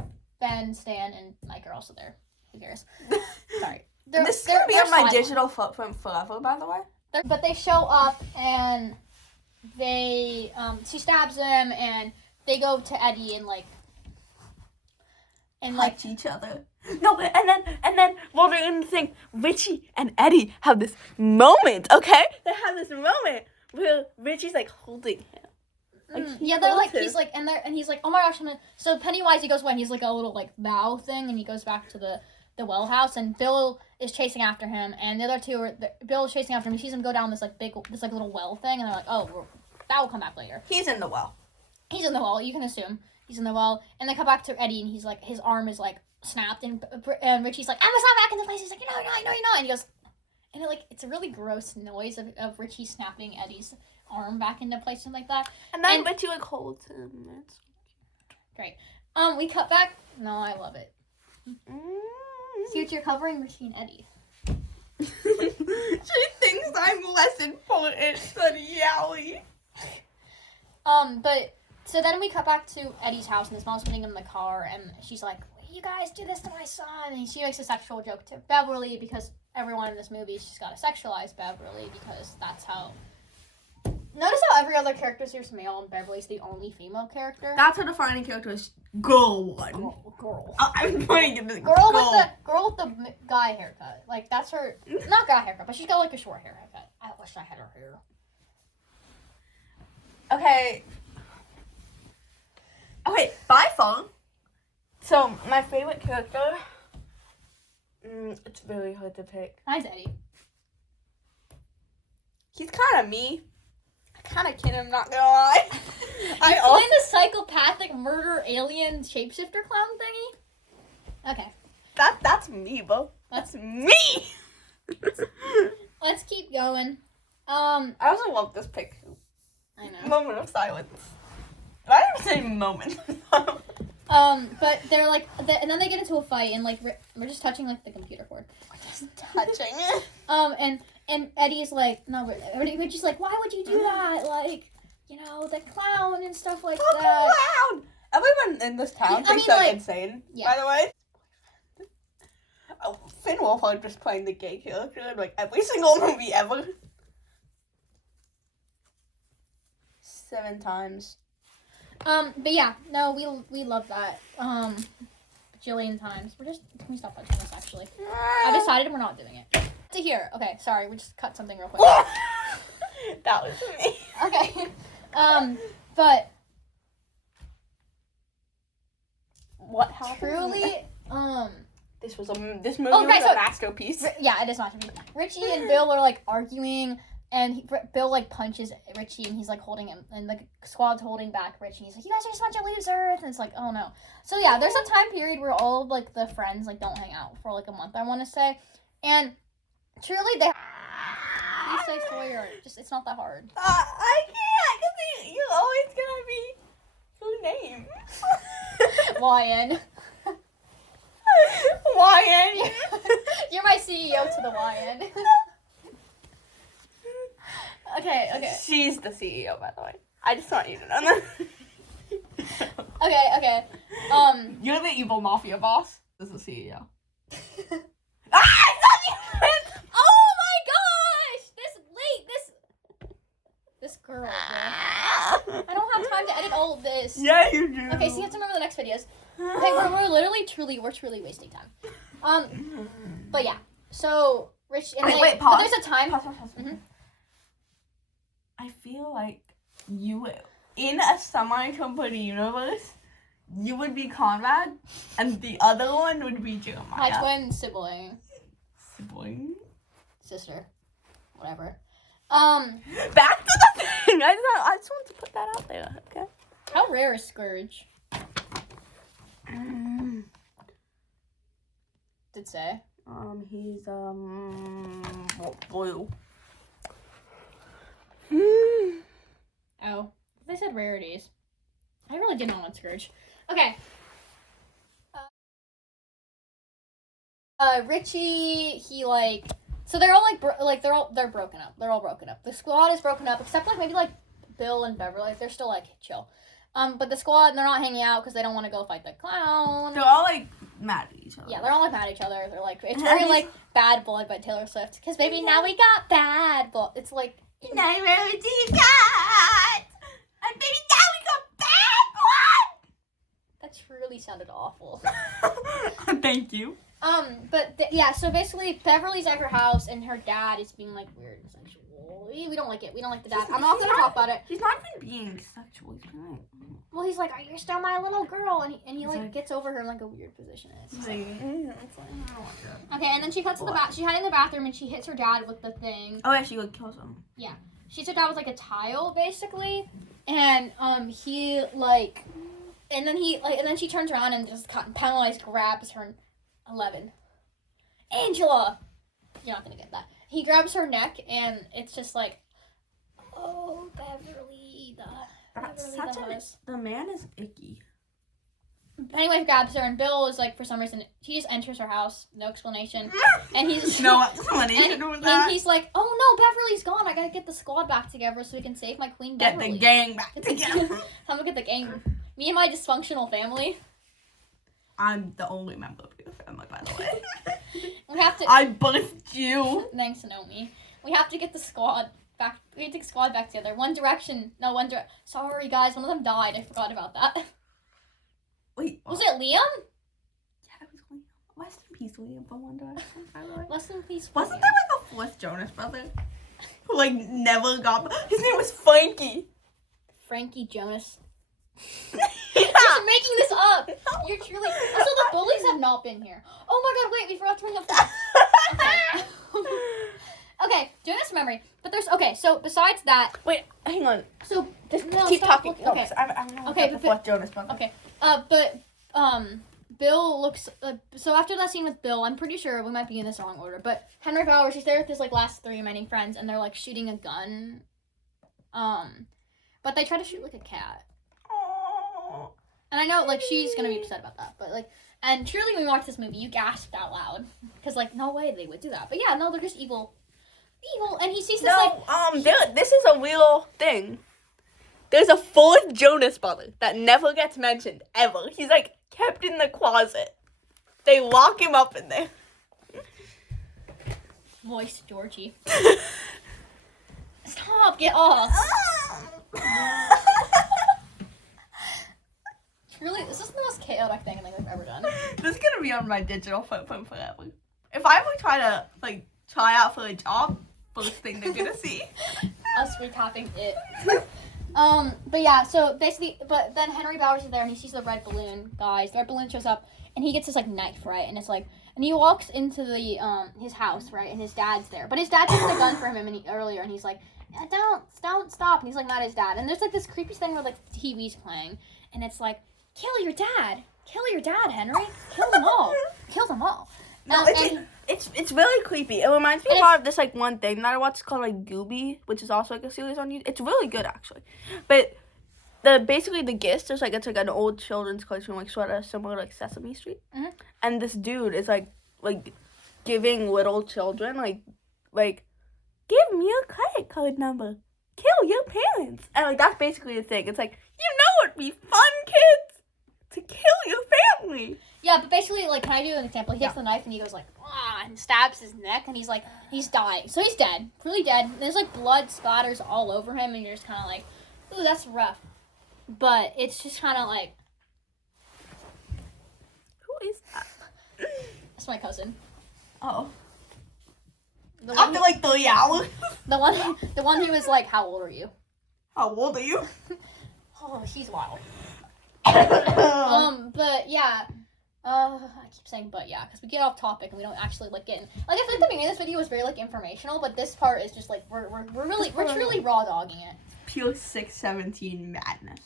Ben, Stan, and Mike are also there. Who cares? Sorry. This is gonna be on my digital footprint forever, by the way. But they show up, and she stabs him, and they go to Eddie and touch each other. No, and then well, they're in the thing. Richie and Eddie have this moment. Okay, they have this moment where Richie's like holding him. They're like he's like oh my gosh, so Pennywise, he goes away and he's like a little like bow thing, and he goes back to the well house, and Bill is chasing after him, and the other two Bill is chasing after him. He sees him go down this little well thing, and they're like, oh, that will come back later. He's in the well. You can assume he's in the well, and they come back to Eddie, and he's like, his arm is like snapped, and Richie's like, Emma's not back in the place. He's like, no, you're not, and he goes, and it's a really gross noise of Richie snapping Eddie's arm back into place and like that. And then Richie like holds him. It's great. We cut back. No, I love it. See what you're covering, Richie and Eddie. She thinks I'm less important than Yowie. But so then we cut back to Eddie's house, and his mom's putting him in the car, and she's like, "You guys do this to my son," and she makes a sexual joke to Beverly, because everyone in this movie, she's got to sexualize Beverly, because that's how. Notice how every other character is male and Beverly's the only female character? That's her defining character is girl one. Girl. I'm putting it in girl with the guy haircut. Like, that's her, not guy haircut, but she's got like a short haircut. I wish I had her hair. Okay, by phone. So, my favorite character, it's really hard to pick. Mine's Eddie. He's kind of me. Kind of kid him, not gonna lie. I playing the psychopathic murder alien shapeshifter clown thingy. Okay. That's me, bro. That's me. Let's keep going. I also love this pic. I know. Moment of silence. I didn't say moment. But they're like, and then they get into a fight, and like we're just touching like the computer cord. We're just touching it. And Eddie's like, no, Richie's like, why would you do that? Like, the clown and stuff like that. Clown! Everyone in this town thinks they're insane, by the way. Oh, Finn Wolfhard just playing the gay character in like every single movie ever. 7 times. But yeah, no, we love that. Bajillion times. Can we stop touching this, actually? I decided we're not doing it. To here. Okay, sorry, we just cut something real quick. That was me. Okay. But what happened? Truly, this movie was a masterpiece. Yeah, it is a masterpiece. Richie and Bill are like arguing, and Bill like punches Richie, and he's like holding him, and the squad's holding back Richie. He's like, "You guys are just a bunch of losers," and it's like, "Oh no." So yeah, there's a time period where all of like the friends like don't hang out for like a month, I want to say, and truly they. Please say Sawyer. Just it's not that hard. I can't, because you're always gonna be your name. YN. YN. You're my CEO to the YN. Okay. She's the CEO, by the way. I just want you to know that. Okay. You're the evil mafia boss. This is the CEO. Oh my gosh! This girl. I don't have time to edit all of this. Yeah, you do. Okay, so you have to remember the next videos. Okay, we're truly wasting time. But yeah. So Rich and wait, pause. But there's a time. Pause. Mm-hmm. I feel like in a semi-company universe, you would be Conrad, and the other one would be Jeremiah. My twin sibling. Sister. Whatever. Back to the thing. I just want to put that out there. Okay. How rare is Scourge? Did say. He's blue. Oh, they said rarities. I really didn't want Scourge. Okay. Richie, he so they're all they're broken up. They're all broken up. The squad is broken up, except maybe Bill and Beverly. They're still chill. But the squad, they're not hanging out because they don't want to go fight the clown. They're all mad at each other. Yeah, they're all like mad at each other. They're like, it's very like Bad Blood by Taylor Swift. Because baby, now we got bad blood. It's like, And baby, now we got bad blood. that really sounded awful. Thank you. But yeah, so basically Beverly's at her house and her dad is being like weird and sexual. We don't like it. We don't like the dad. I'm not gonna talk about it. He's not even being sexual. He's being like, Well, he's like, you're still my little girl, and he He's like like- gets over her in like a weird position. And it's I like, don't want that. okay, and then she cuts to the bath. She hid in the bathroom and she hits her dad with the thing. Oh yeah, she like kills him. She hits her dad with like a tile, basically, and he like, and then she turns around and just penalized grabs her 11. Angela, you're not gonna get that. He grabs her neck and it's just like, oh Beverly, The man is icky. Anyway, he grabs her and Bill is like, for some reason, he just enters her house, no explanation, and he's No explanation with that. and he's like, oh no, Beverly's gone. I gotta get the squad back together so we can save my queen Get Beverly. the gang back Get the together. gang. I'm gonna get the gang. Me and my dysfunctional family. I'm the only member of your family, by the way. We have to. I birthed you. Thanks, Naomi. We have to get the squad back. We have to get the squad back together. One Direction. No, sorry, guys. One of them died. I forgot about that. Wait. Was it Liam? Yeah, it was Liam. Rest in peace, Liam, from One Direction, by the way. Rest in peace. Wasn't there like a fourth Jonas brother? Who like never got... His name was Frankie. Frankie Jonas. Yeah. You're making this up. You're truly. Also, the bullies have not been here. Oh my god! Wait, we forgot to bring up that. Okay. Okay, Jonas memory. But there's so besides that. Wait, hang on. So no, Keep stop talking. looking. No, Okay. I'm gonna look Okay, up the but- fourth Jonas brother. Okay. Bill looks. So after that scene with Bill, I'm pretty sure we might be in this wrong order. But Henry Bowers, he's there with his like last 3 remaining friends, and they're like shooting a gun. But they try to shoot like a cat. Aww. And I know, like, she's gonna be upset about that, but, like, and truly when we watched this movie, you gasped out loud. Because, like, no way they would do that. But yeah, no, they're just evil. Evil. And he sees this, This is a real thing. There's a fourth Jonas brother that never gets mentioned, ever. He's, like, kept in the closet. They lock him up in there. moist Georgie. Stop, get off. Really, this is the most chaotic thing I think I've ever done. This is gonna be on my digital footprint forever. If I ever try to, like, try out for a job, first thing they're gonna see. Us recapping it. But yeah, so basically, but then Henry Bowers is there and he sees the red balloon, guys. The red balloon shows up and he gets this, like, knife, right? And it's like, and he walks into the, his house, right? And his dad's there. But his dad took the gun from him earlier and he's like, don't stop. And he's like, not his dad. And there's, like, this creepy thing where, like, the TV's playing. And it's like, kill your dad, Henry. Kill them all. Kill them all. No, it's really creepy. It reminds me a lot of this like one thing that I watched called like Gooby, which is also like a series on YouTube. It's really good actually. But basically the gist is like it's like an old children's cartoon, like sort of similar to like Sesame Street. Mm-hmm. And this dude is like giving little children like give me your credit card number, kill your parents, and like that's basically the thing. It's like, you know it'd be fun, kids, to kill your family. Yeah, but basically, like, can I do an example? He gets the knife and he goes like, and stabs his neck, and he's like, he's dying. So he's dead, really dead. And there's like blood splatters all over him, and you're just kind of like, ooh, that's rough. But it's just kind of like, Who is that? that's my cousin. Oh. The one, After like 3 hours. the one who was like, how old are you? How old are you? Oh, she's wild. But yeah. I keep saying but yeah, because we get off topic and we don't actually like get in. Like I feel like the beginning of this video was very like informational, but this part is just like we're truly raw dogging it. Pure 617 madness.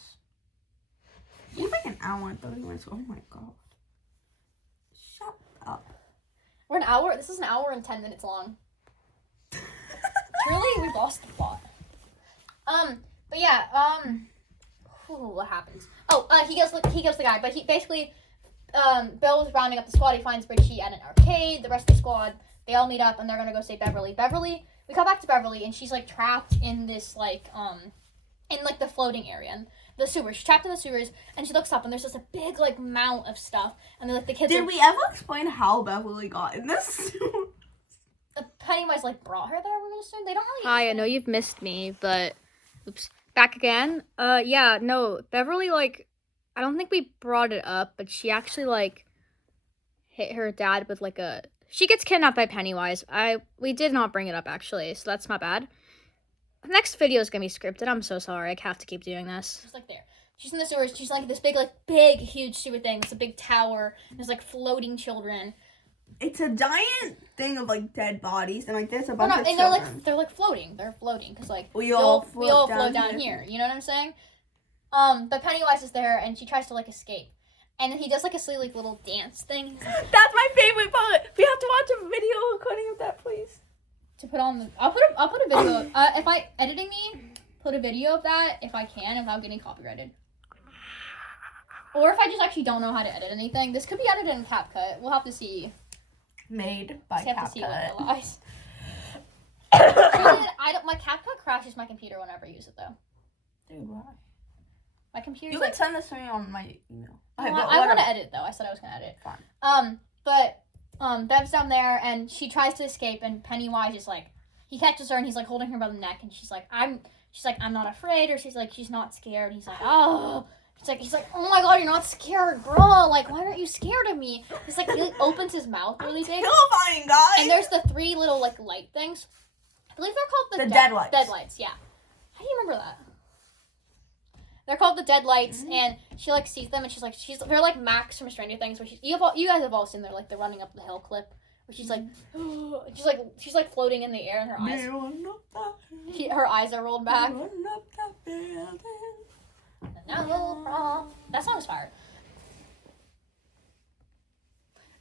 It's like an hour and 30 minutes. Oh my god. Shut up. We're an hour. This is an hour and 10 minutes long. Truly, we've lost the plot. But yeah. What happens? Oh, he kills the guy, but he basically. Bill is rounding up the squad. He finds Richie at an arcade. The rest of the squad, they all meet up and they're gonna go save Beverly. We come back to Beverly and she's like trapped in this like in like the floating area and the sewers. She's trapped in the sewers, and she looks up, and there's just a big like mount of stuff, and then like the kids. Did we ever explain how Beverly got in this? Pennywise like brought her there. We're gonna assume they don't really. Hi, I know you've missed me, but oops, back again. Yeah, no, Beverly like, I don't think we brought it up, but she actually like hit her dad with like a. She gets kidnapped by Pennywise. We did not bring it up actually, so that's my bad. The next video is gonna be scripted. I'm so sorry. I have to keep doing this. She's like there. She's in the sewers. She's like this big, huge sewer thing. It's a big tower. There's like floating children. It's a giant thing of like dead bodies, and like there's a bunch of and children. they're like floating. They're floating because like we all float down here. You know what I'm saying? But Pennywise is there, and she tries to like escape, and then he does like a silly like little dance thing. That's my favorite part. We have to watch a video recording of that, please. To put on the, I'll put a video. If I editing me, put a video of that if I can without getting copyrighted. Or if I just actually don't know how to edit anything, this could be edited in CapCut. We'll have to see. Made by have to see what CapCut. it lies. My CapCut crashes my computer whenever I use it though. Dude, why? My computer's You like. can send this to me on my email. I want to edit though. I said I was gonna edit. Fine. Bev's down there and she tries to escape and Pennywise is like, he catches her and he's like holding her by the neck and she's like, I'm not afraid, or she's like, she's not scared. And he's like, oh. He's like, oh my god, you're not scared, girl. Like, why aren't you scared of me? He's like, he opens his mouth really big. Terrifying, guys. And there's the 3 little like light things. I believe they're called the deadlights. Deadlights, yeah. How do you remember that? They're called the deadlights, and she like sees them, and they're like Max from Stranger Things, where you guys have all seen they're like the running up the hill clip, where she's like, she's like floating in the air, and her eyes are rolled back. That song's fire.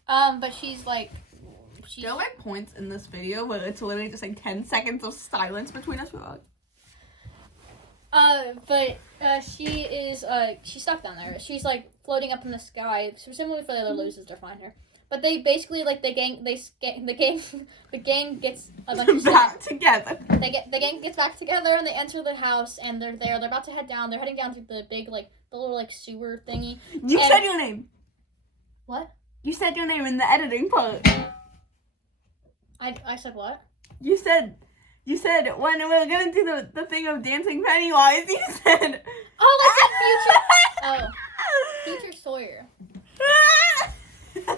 But she's like, there are like points in this video where it's literally just like 10 seconds of silence between us. She's stuck down there. She's like floating up in the sky. Presumably for the other losers to find her. But they basically like the gang gets a bunch of back together. The gang gets back together and they enter the house and they're there. They're about to head down. They're heading down through the big the little like sewer thingy. You said your name. What? You said your name in the editing part. I said what? You said when we were gonna do the thing of dancing Pennywise, you said. Oh, I said Future Sawyer.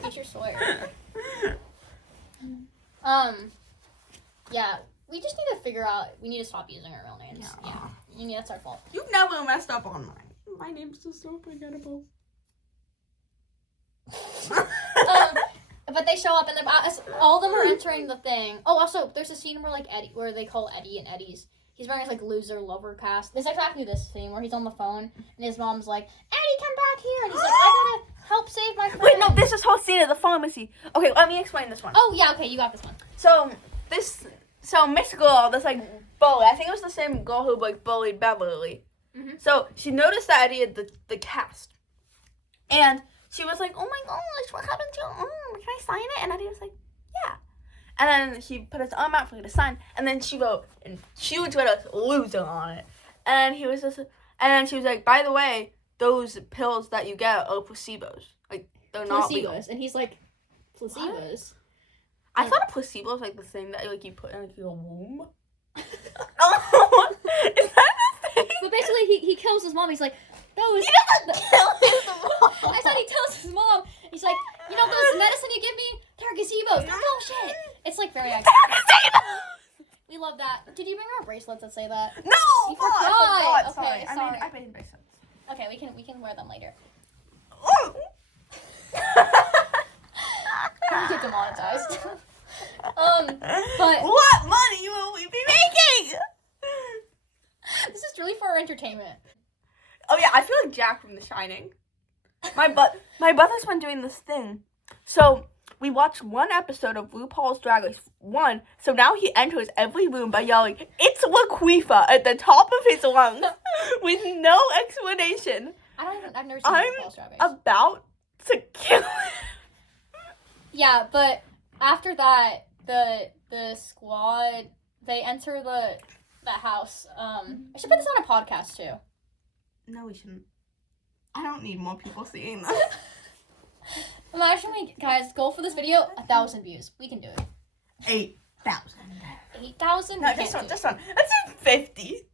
Future Sawyer. Yeah, we just need to figure out. We need to stop using our real names. Yeah, that's our fault. You've never messed up on mine. My name's just so forgettable. But they show up and all of them are entering the thing. Oh, also, there's a scene where they call Eddie and Eddie's. He's wearing his like loser lover cast. There's exactly this scene where he's on the phone and his mom's like, Eddie, come back here, and he's like, I gotta help save my friend. Wait, no, this is whole scene at the pharmacy. Okay, let me explain this one. Oh yeah, okay, you got this one. So Miss Girl, this like bully. I think it was the same girl who like bullied Beverly. Mm-hmm. So she noticed that Eddie had the cast, and she was like, "Oh my gosh, what happened to you? Can I sign it?" And Eddie was like, "Yeah." And then he put his arm out for her to sign, and then she wrote in huge letters "loser" on it. And he was just, and then she was like, "By the way, those pills that you get are placebos. Like they're not legal." And he's like, placebos. I thought a placebo was like the thing that like you put in like your womb. Is that the thing? But basically, he kills his mom. He's like, those. He doesn't kill his mom. I said he tells his mom. He's like, you know those medicine you give me? They're gazebos. They're bullshit. It's like very accurate. We love that. Did you bring our bracelets that say that? No. You I forgot. forgot. Okay, Sorry. sorry. I made bracelets. Okay, we can wear them later. Get demonetized. But what money will we be making? this is truly for our entertainment. Oh yeah, I feel like Jack from The Shining. My brother's been doing this thing. So we watched one episode of RuPaul's Drag Race 1. So now he enters every room by yelling, "It's Laquifa" at the top of his lungs with no explanation. I've never seen RuPaul's Drag Race. About to kill him. Yeah, but after that, the squad, they enter the that house. I should put this on a podcast too. No, we shouldn't. I don't need more people seeing this. Imagine we, guys, goal for this video, 1,000 views. We can do it. 8,000. 8,000? No, this one. Let's do 50.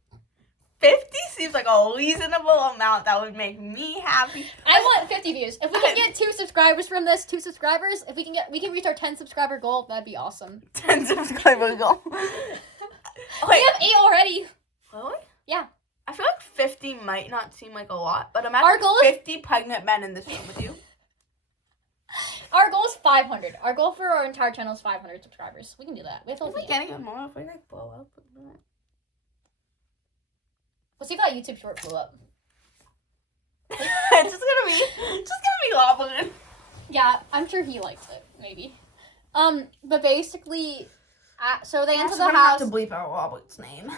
50 seems like a reasonable amount that would make me happy. I want 50 views. If we can get 2 subscribers from this, 2 subscribers, if we can reach our 10 subscriber goal, that'd be awesome. 10 subscriber goal. We have 8 already. Really? Yeah. I feel like 50 might not seem like a lot, but imagine Our goal is 50 pregnant men in this room with you. Our goal is 500. Our goal for our entire channel is 500 subscribers. We can do that. We have to If we get even more, if we like blow up. We'll see if that YouTube short blew up. It's just gonna be lava. Yeah, I'm sure he likes it. Maybe. But basically, so they enter the house. Have to bleep out Robert's name.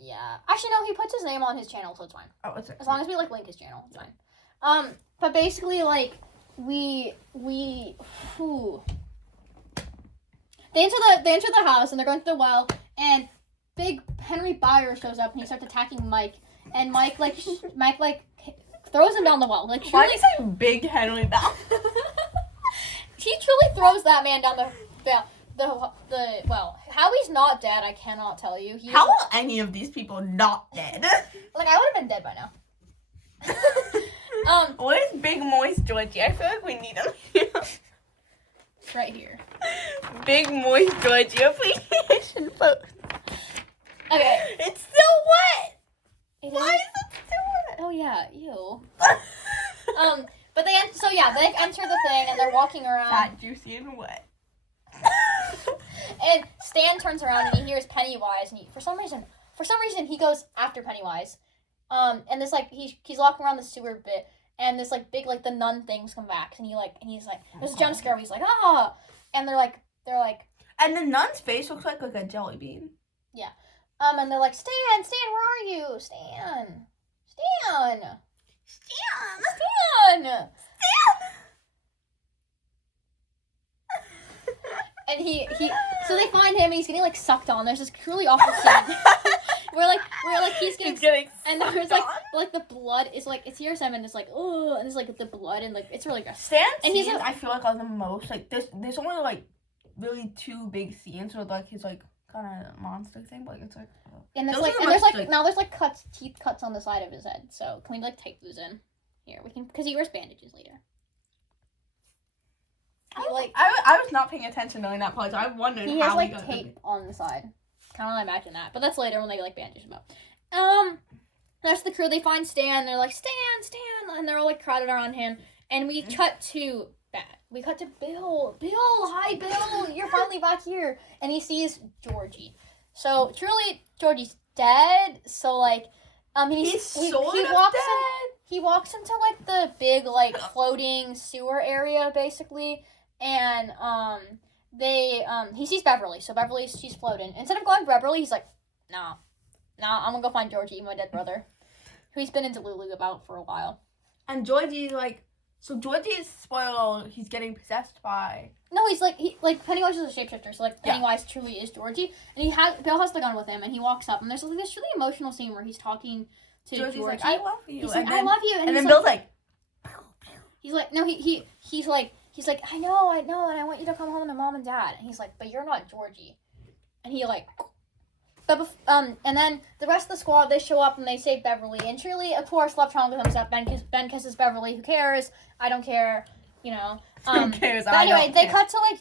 Yeah. Actually, no. He puts his name on his channel, so it's fine. Oh, it's okay. As long as we like link his channel, it's fine. But basically, like they enter the house and they're going to the well, and big Henry Byer shows up and he starts attacking Mike, and Mike throws him down the well. Like, Why truly, do you say Big Henry Bell? he truly throws that man down the well. How he's not dead, I cannot tell you. How are any of these people not dead? Like, I would have been dead by now. Where's Big Moist Georgie? I feel like we need him here. Right here. Big Moist Georgie appreciation post. Okay. It's still wet. Why is it still wet? Oh yeah, ew. But they enter the thing and they're walking around. Fat, juicy, and wet. And Stan turns around and he hears Pennywise, and for some reason he goes after Pennywise. And this like he's walking around the sewer bit, and this like big like the nun things come back, and he's like there's a jump scare where he's like and they're like and the nun's face looks like a jelly bean. Yeah. And they're like, Stan, where are you? Stan. And so they find him and he's getting like sucked on. There's this truly awful scene where he's getting and there's like the blood is like it's hears him and it's like oh, and it's like the blood and like it's really gross. Stan and scenes, he's like, I feel like are the most like there's only like really 2 big scenes with like his like kind of monster thing, but like it's like and there's like teeth cuts on the side of his head. So can we like take those in here? We can because he wears bandages later. I was not paying attention during that part. So I wondered he how has like he got tape on the side. Kind of imagine that, but that's later when they like bandage him up. That's the crew. They find Stan. They're like Stan, and they're all like crowded around him. And we cut to Bill. Bill, hi Bill, you're finally back here. And he sees Georgie. So truly, Georgie's dead. So like, he walks into like the big like floating sewer area basically, and he sees Beverly. So Beverly, she's floating. Instead of going to Beverly, he's like, nah, I'm gonna go find Georgie, my dead brother, who he's been in Delulu about for a while. And Georgie's like, so Georgie is spoiled. He's getting possessed by. No, he's like Pennywise is a shapeshifter, so like Pennywise truly is Georgie, and Bill has the gun with him, and he walks up, and there's like this really emotional scene where he's talking to Georgie. Like, I love you. He's like, I love you, and then Bill's like, he's like, no, he's like, I know, and I want you to come home to mom and dad, and he's like, but you're not Georgie, and he like. But and then the rest of the squad, they show up and they save Beverly. And truly, of course, Love Triangle comes up. Ben kisses Beverly. Who cares? I don't care. You know. Who cares? But anyway, they cut to like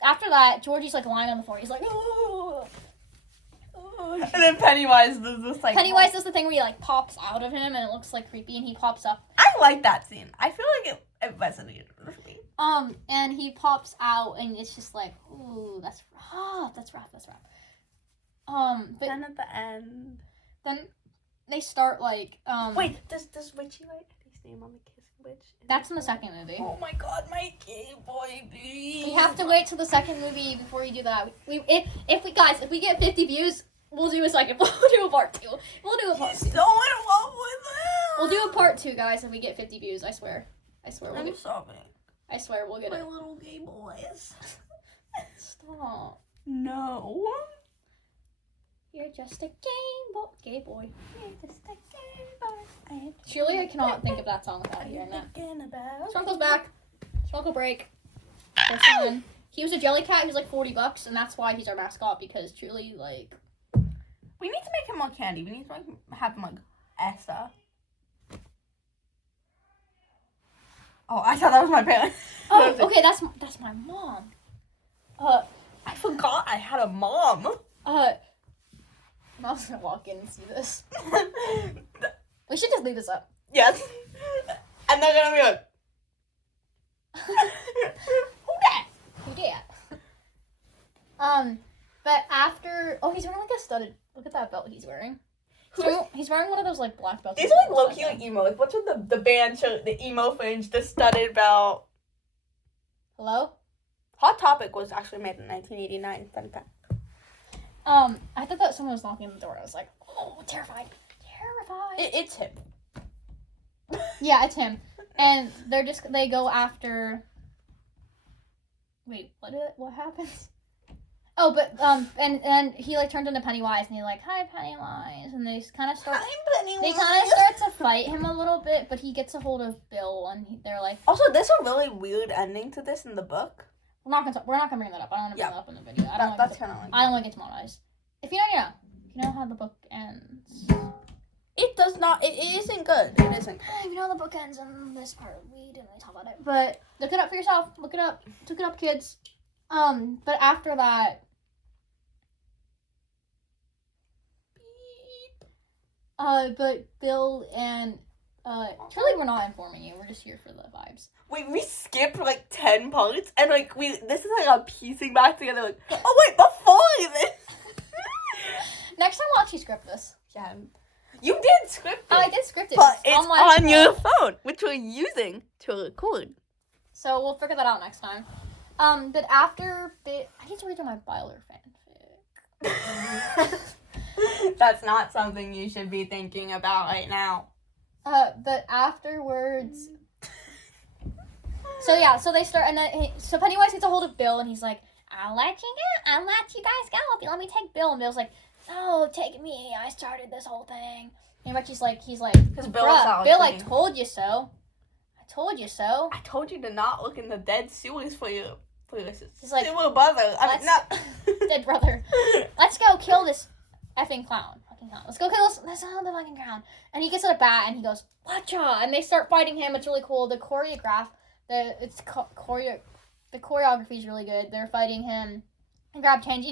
after that. Georgie's like lying on the floor. He's like, oh. And then Pennywise does this like. Pennywise does the thing where he like pops out of him and it looks like creepy, and he pops up. I like that scene. I feel like it resonated with me. And he pops out, and it's just like, ooh, that's rough. But then at the end, then they start like Wait, does Richie write his name on the kissing witch? That's in the second movie. Oh my god, my gay boy, dude. We have to wait till the second movie before we do that. If we get 50 views, we'll do a second. We'll do a part 2. He's so in love with him. We'll do a part 2, guys. If we get 50 views, I swear. We'll get. Sobbing. I swear we'll get my it. My little gay boys. Stop. No. You're boy, just a Game Boy. Gay boy. Just a Game Boy. Surely I cannot think of that song without hearing that. Sprinkle's back. Sprinkle break. First one. He was a jelly cat. He was like $40, and that's why he's our mascot, because truly, like... We need to make him like Candy. We need to have him like Essa. Oh, I thought that was my parents. Oh, okay, that's my mom. I forgot I had a mom. Mom's gonna walk in and see this. We should just leave this up. Yes. And they're gonna be like, Who dat? Who dat? But after, he's wearing like a studded. Look at that belt he's wearing. He's wearing one of those like black belts. these are like low key like emo. Like what's with the band shirt, the emo fringe, the studded belt. Hello? Hot Topic was actually made in 1989. Fun fact. I thought that someone was knocking on the door. I was like, oh, terrified. It's him. Yeah, it's him. And they go after. Wait, what happens? Oh, but and he like turns into Pennywise, and he's like, "Hi, Pennywise," and they kind of start. Hi, Pennywise. They kind of start to fight him a little bit, but he gets a hold of Bill, and they're like. Also, there's a really weird ending to this in the book. We're not gonna bring that up. I don't want to bring that up in the video. I don't want to get demonetized. If you know, you know how the book ends. It does not. It isn't good. It isn't. If you know how the book ends in this part, we didn't really talk about it, but look it up for yourself. Look it up. Look it up, kids. But after that. But Bill and truly we're not informing you. We're just here for the vibes. Wait, we skipped like 10 parts, and like this is like a piecing back together. Like, oh wait, before this. Next time we'll actually script this. Yeah, you did script it. I did script it, but it's on your phone. phone, which we're using to record. So we'll figure that out next time. But after I need to read my Byler fanfic. That's not something you should be thinking about right now. But afterwards. So they start, and then so Pennywise gets a hold of Bill, and he's like, I'll let you guys go if you let me take Bill. And Bill's like, no, take me. I started this whole thing. And Richie's like, because Bill, Bill, I told you so. I told you so. I told you to not look in the dead sewers for your He's like, sewer brother. Dead brother. Let's go kill this effing clown. Let's go kill this other fucking clown. And he gets a bat and he goes, watcha! And they start fighting him. It's really cool. The choreography is really good. They're fighting him and grab change.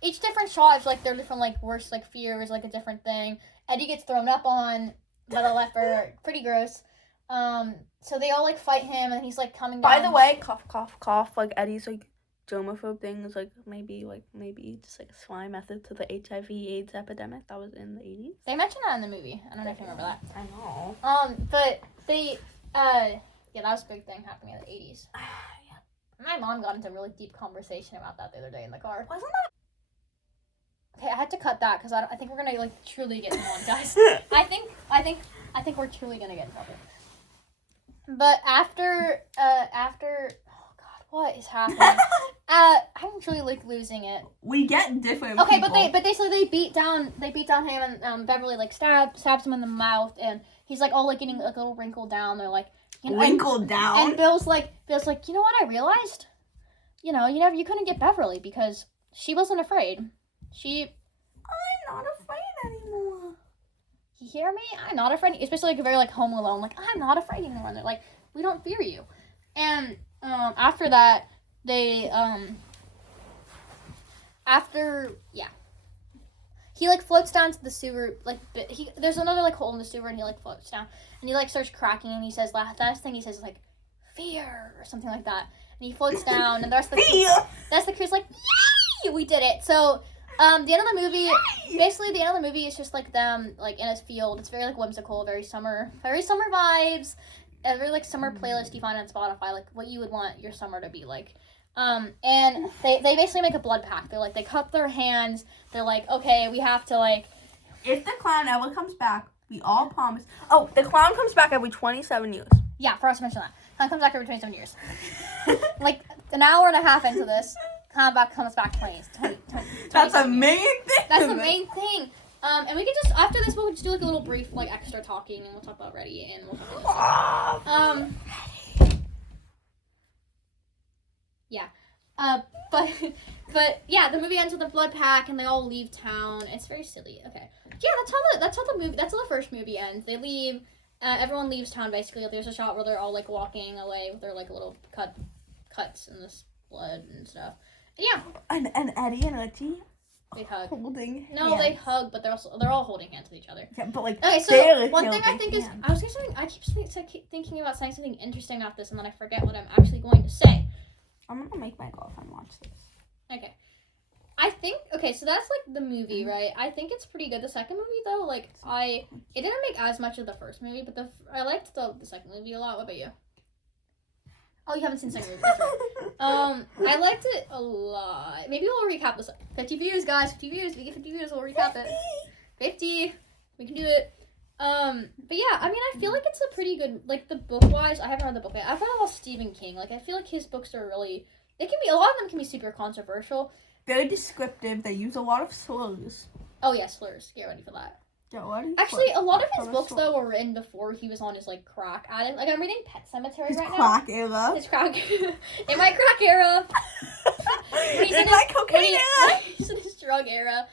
Each different shot is like their different like worst like fear is like a different thing. Eddie gets thrown up on by the leper. Pretty gross. So they all like fight him and he's like coming down. By the way, cough, cough, cough. Like Eddie's like germaphobe thing is like maybe just like a sly method to the HIV/AIDS epidemic that was in the 80s. They mentioned that in the movie. I don't know if you remember that. I know. But they yeah, that was a big thing happening in the 80s. Yeah. My mom got into a really deep conversation about that the other day in the car. Wasn't that? Okay, I had to cut that because I think we're gonna like truly get in one, guys. I think we're truly gonna get in trouble. But after oh god, what is happening? I'm truly like losing it. We get different. Okay, people. but they beat down him and Beverly like stabs him in the mouth and he's like all like getting like a little wrinkled down. They're like wrinkled down. And Bill's like you know what I realized? You know you couldn't get Beverly because she wasn't afraid. I'm not afraid anymore. You hear me? I'm not afraid. Especially like a very like Home Alone. Like I'm not afraid anymore. And they're like we don't fear you. And after that they he like floats down to the sewer. Like there's another like hole in the sewer and he like floats down and he like starts cracking and he says last thing he says is like fear or something like that. And he floats down and the rest of the crew's like yay we did it. So the end of the movie, basically the end of the movie is just like them like in a field. It's very like whimsical, very summer vibes. A very like summer playlist you find on Spotify, like what you would want your summer to be like. And they basically make a blood pact. They're like they cup their hands. They're like okay, we have to like. If the clown ever comes back, we all promise. Oh, the clown comes back every 27 years. Yeah, forgot to mention that. Clown comes back every 27 years. Like an hour and a half into this. comes back 20. That's the main thing. That's the main thing. And we can just, after this, we'll just do like a little brief, like, extra talking, and we'll talk about Ready, and we'll talk about this. Yeah. But yeah, the movie ends with a blood pack, and they all leave town. It's very silly. Okay. Yeah, that's how the first movie ends. They leave, everyone leaves town, basically. There's a shot where they're all, like, walking away with their, like, little cuts in this blood and stuff. Yeah. And Eddie and Richie. They hug. Holding No, hands. they hug, but they're all holding hands with each other. Yeah, but like. Okay, so one thing I think is I keep thinking about saying something interesting about this, and then I forget what I'm actually going to say. I'm gonna make my girlfriend watch this. Okay, I think so that's like the movie, right? I think it's pretty good. The second movie though, like it didn't make as much of the first movie, but I liked the second movie a lot. What about you? Oh, you haven't seen the second movie. That's right. I liked it a lot. Maybe we'll recap this. 50 views, guys. 50 views. We get 50 views, we'll recap it. 50. We can do it. But yeah, I mean, I feel like it's a pretty good, like, the book-wise, I haven't read the book yet. I've read a lot of Stephen King. Like, I feel like his books are really, a lot of them can be super controversial. Very descriptive. They use a lot of slurs. Oh, yeah, slurs. Get ready for that. Yeah, what? Actually, a lot of his books, though, were written before he was on his, like, crack addict. Like, I'm reading Pet Sematary right now. Crack era. His crack in my crack era. In my cocaine era. He's in his drug era.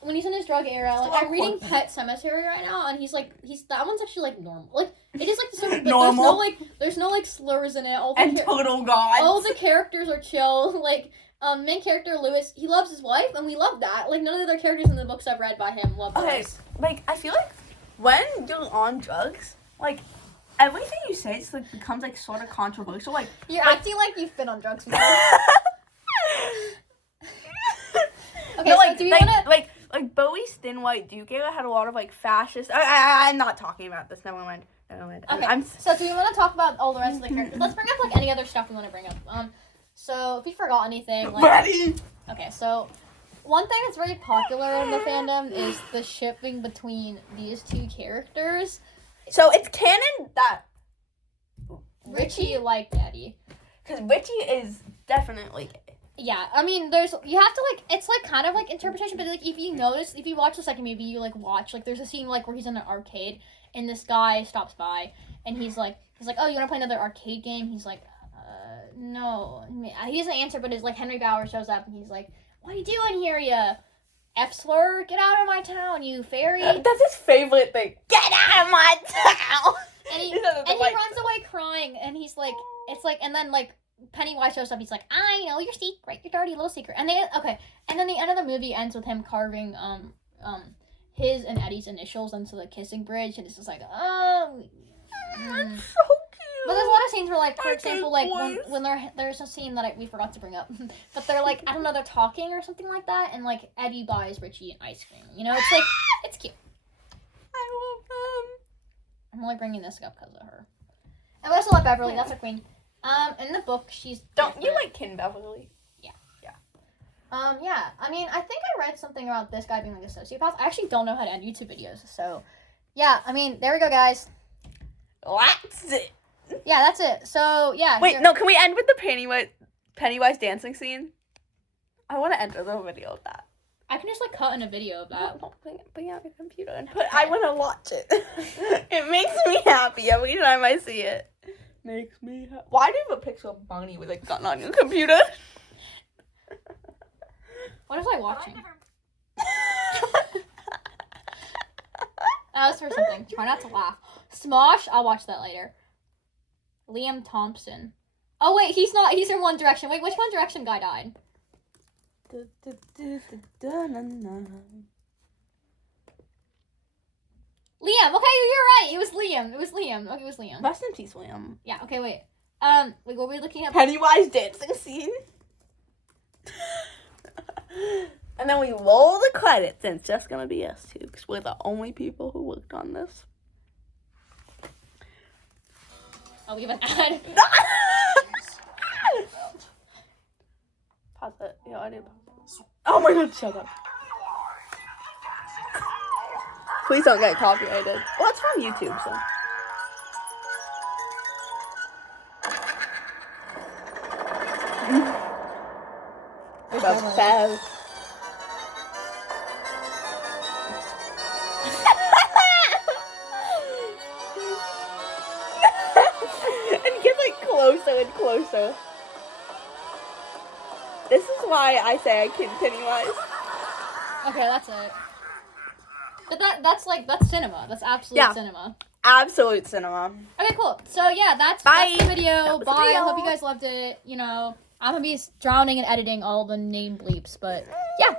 When he's in his drug era, like, I'm reading Pet Sematary right now, and that one's actually, like, normal. Like, it is, like, the sort of, normal. There's no, like, slurs in it. Total gods. All the characters are chill. Like, main character Lewis, he loves his wife, and we love that. Like, none of the other characters in the books I've read by him love Lewis. Like, I feel like when you're on drugs, like, everything you say is, like, becomes, like, sort of controversial. Like, you're acting like you've been on drugs before. Okay, no, so do you want to... Like, Bowie's Thin White Duke era had a lot of, like, fascist... I'm not talking about this. Never mind. Okay, so do you want to talk about all the rest of the characters? Let's bring up, like, any other stuff we want to bring up. So, if you forgot anything, like... Ready? Okay, so, one thing that's very popular in the fandom is the shipping between these two characters. So, it's canon that... Richie liked Eddie. Because Richie is definitely gay. Yeah, I mean, you have to, like, it's, like, kind of, like, interpretation, but, like, if you watch the second movie, you, like, watch, like, there's a scene, like, where he's in an arcade, and this guy stops by, and he's like, oh, you want to play another arcade game? He's like, no. He doesn't answer, but his, like, Henry Bauer shows up, and he's like, what are you doing here, you F-slur? Get out of my town, you fairy. That's his favorite thing. Get out of my town! And he runs away crying, and he's like, it's like, and then, like, Pennywise shows up, he's like, I know your secret, your dirty little secret. And then the end of the movie ends with him carving, his and Eddie's initials into the kissing bridge, and it's just like, oh. That's so cute. But there's a lot of scenes where, like, for example, like, when there's a scene that we forgot to bring up, but they're, like, I don't know, they're talking or something like that, and, like, Eddie buys Richie an ice cream. You know, it's, like, it's cute. I love them. I'm only bringing this up because of her. And we also love Beverly, that's our queen. In the book, she's Don't you like Kin Beverly? Yeah. Yeah. I mean, I think I read something about this guy being, like, a sociopath. I actually don't know how to edit YouTube videos, so... Yeah, I mean, there we go, guys. That's it. Yeah, that's it. So, yeah. Wait, no, can we end with the Pennywise dancing scene? I want to enter the video of that. I can just, like, cut in a video of that. No, bring out your computer and I want to watch it. It makes me happy every time I see it. Makes me happy. Why do you have a picture of Bonnie with a gun on your computer? What was I watching? That was for something. Try not to laugh. Smosh? I'll watch that later. Liam Thompson. Oh, wait, he's not. He's in One Direction. Wait, which One Direction guy died? Liam. Okay, you're right. It was Liam. Okay, it was Liam. Rest in peace, Liam. Yeah, okay, wait. Wait, what were we looking at? Pennywise dancing scene. And then we roll the credits, and it's just gonna be us two, because we're the only people who worked on this. Oh, we have an ad. Pause it. Yeah, I did pause it. Oh my god, shut up. Please don't get copyrighted. Well, it's from YouTube, so. About Bev. And get like closer and closer. This is why I say I kid Pennywise. Okay, that's it. But that's cinema. That's absolute cinema. Absolute cinema. Okay, cool. So yeah, that's the video. Bye. I hope you guys loved it. You know, I'm gonna be drowning and editing all the name bleeps, but yeah.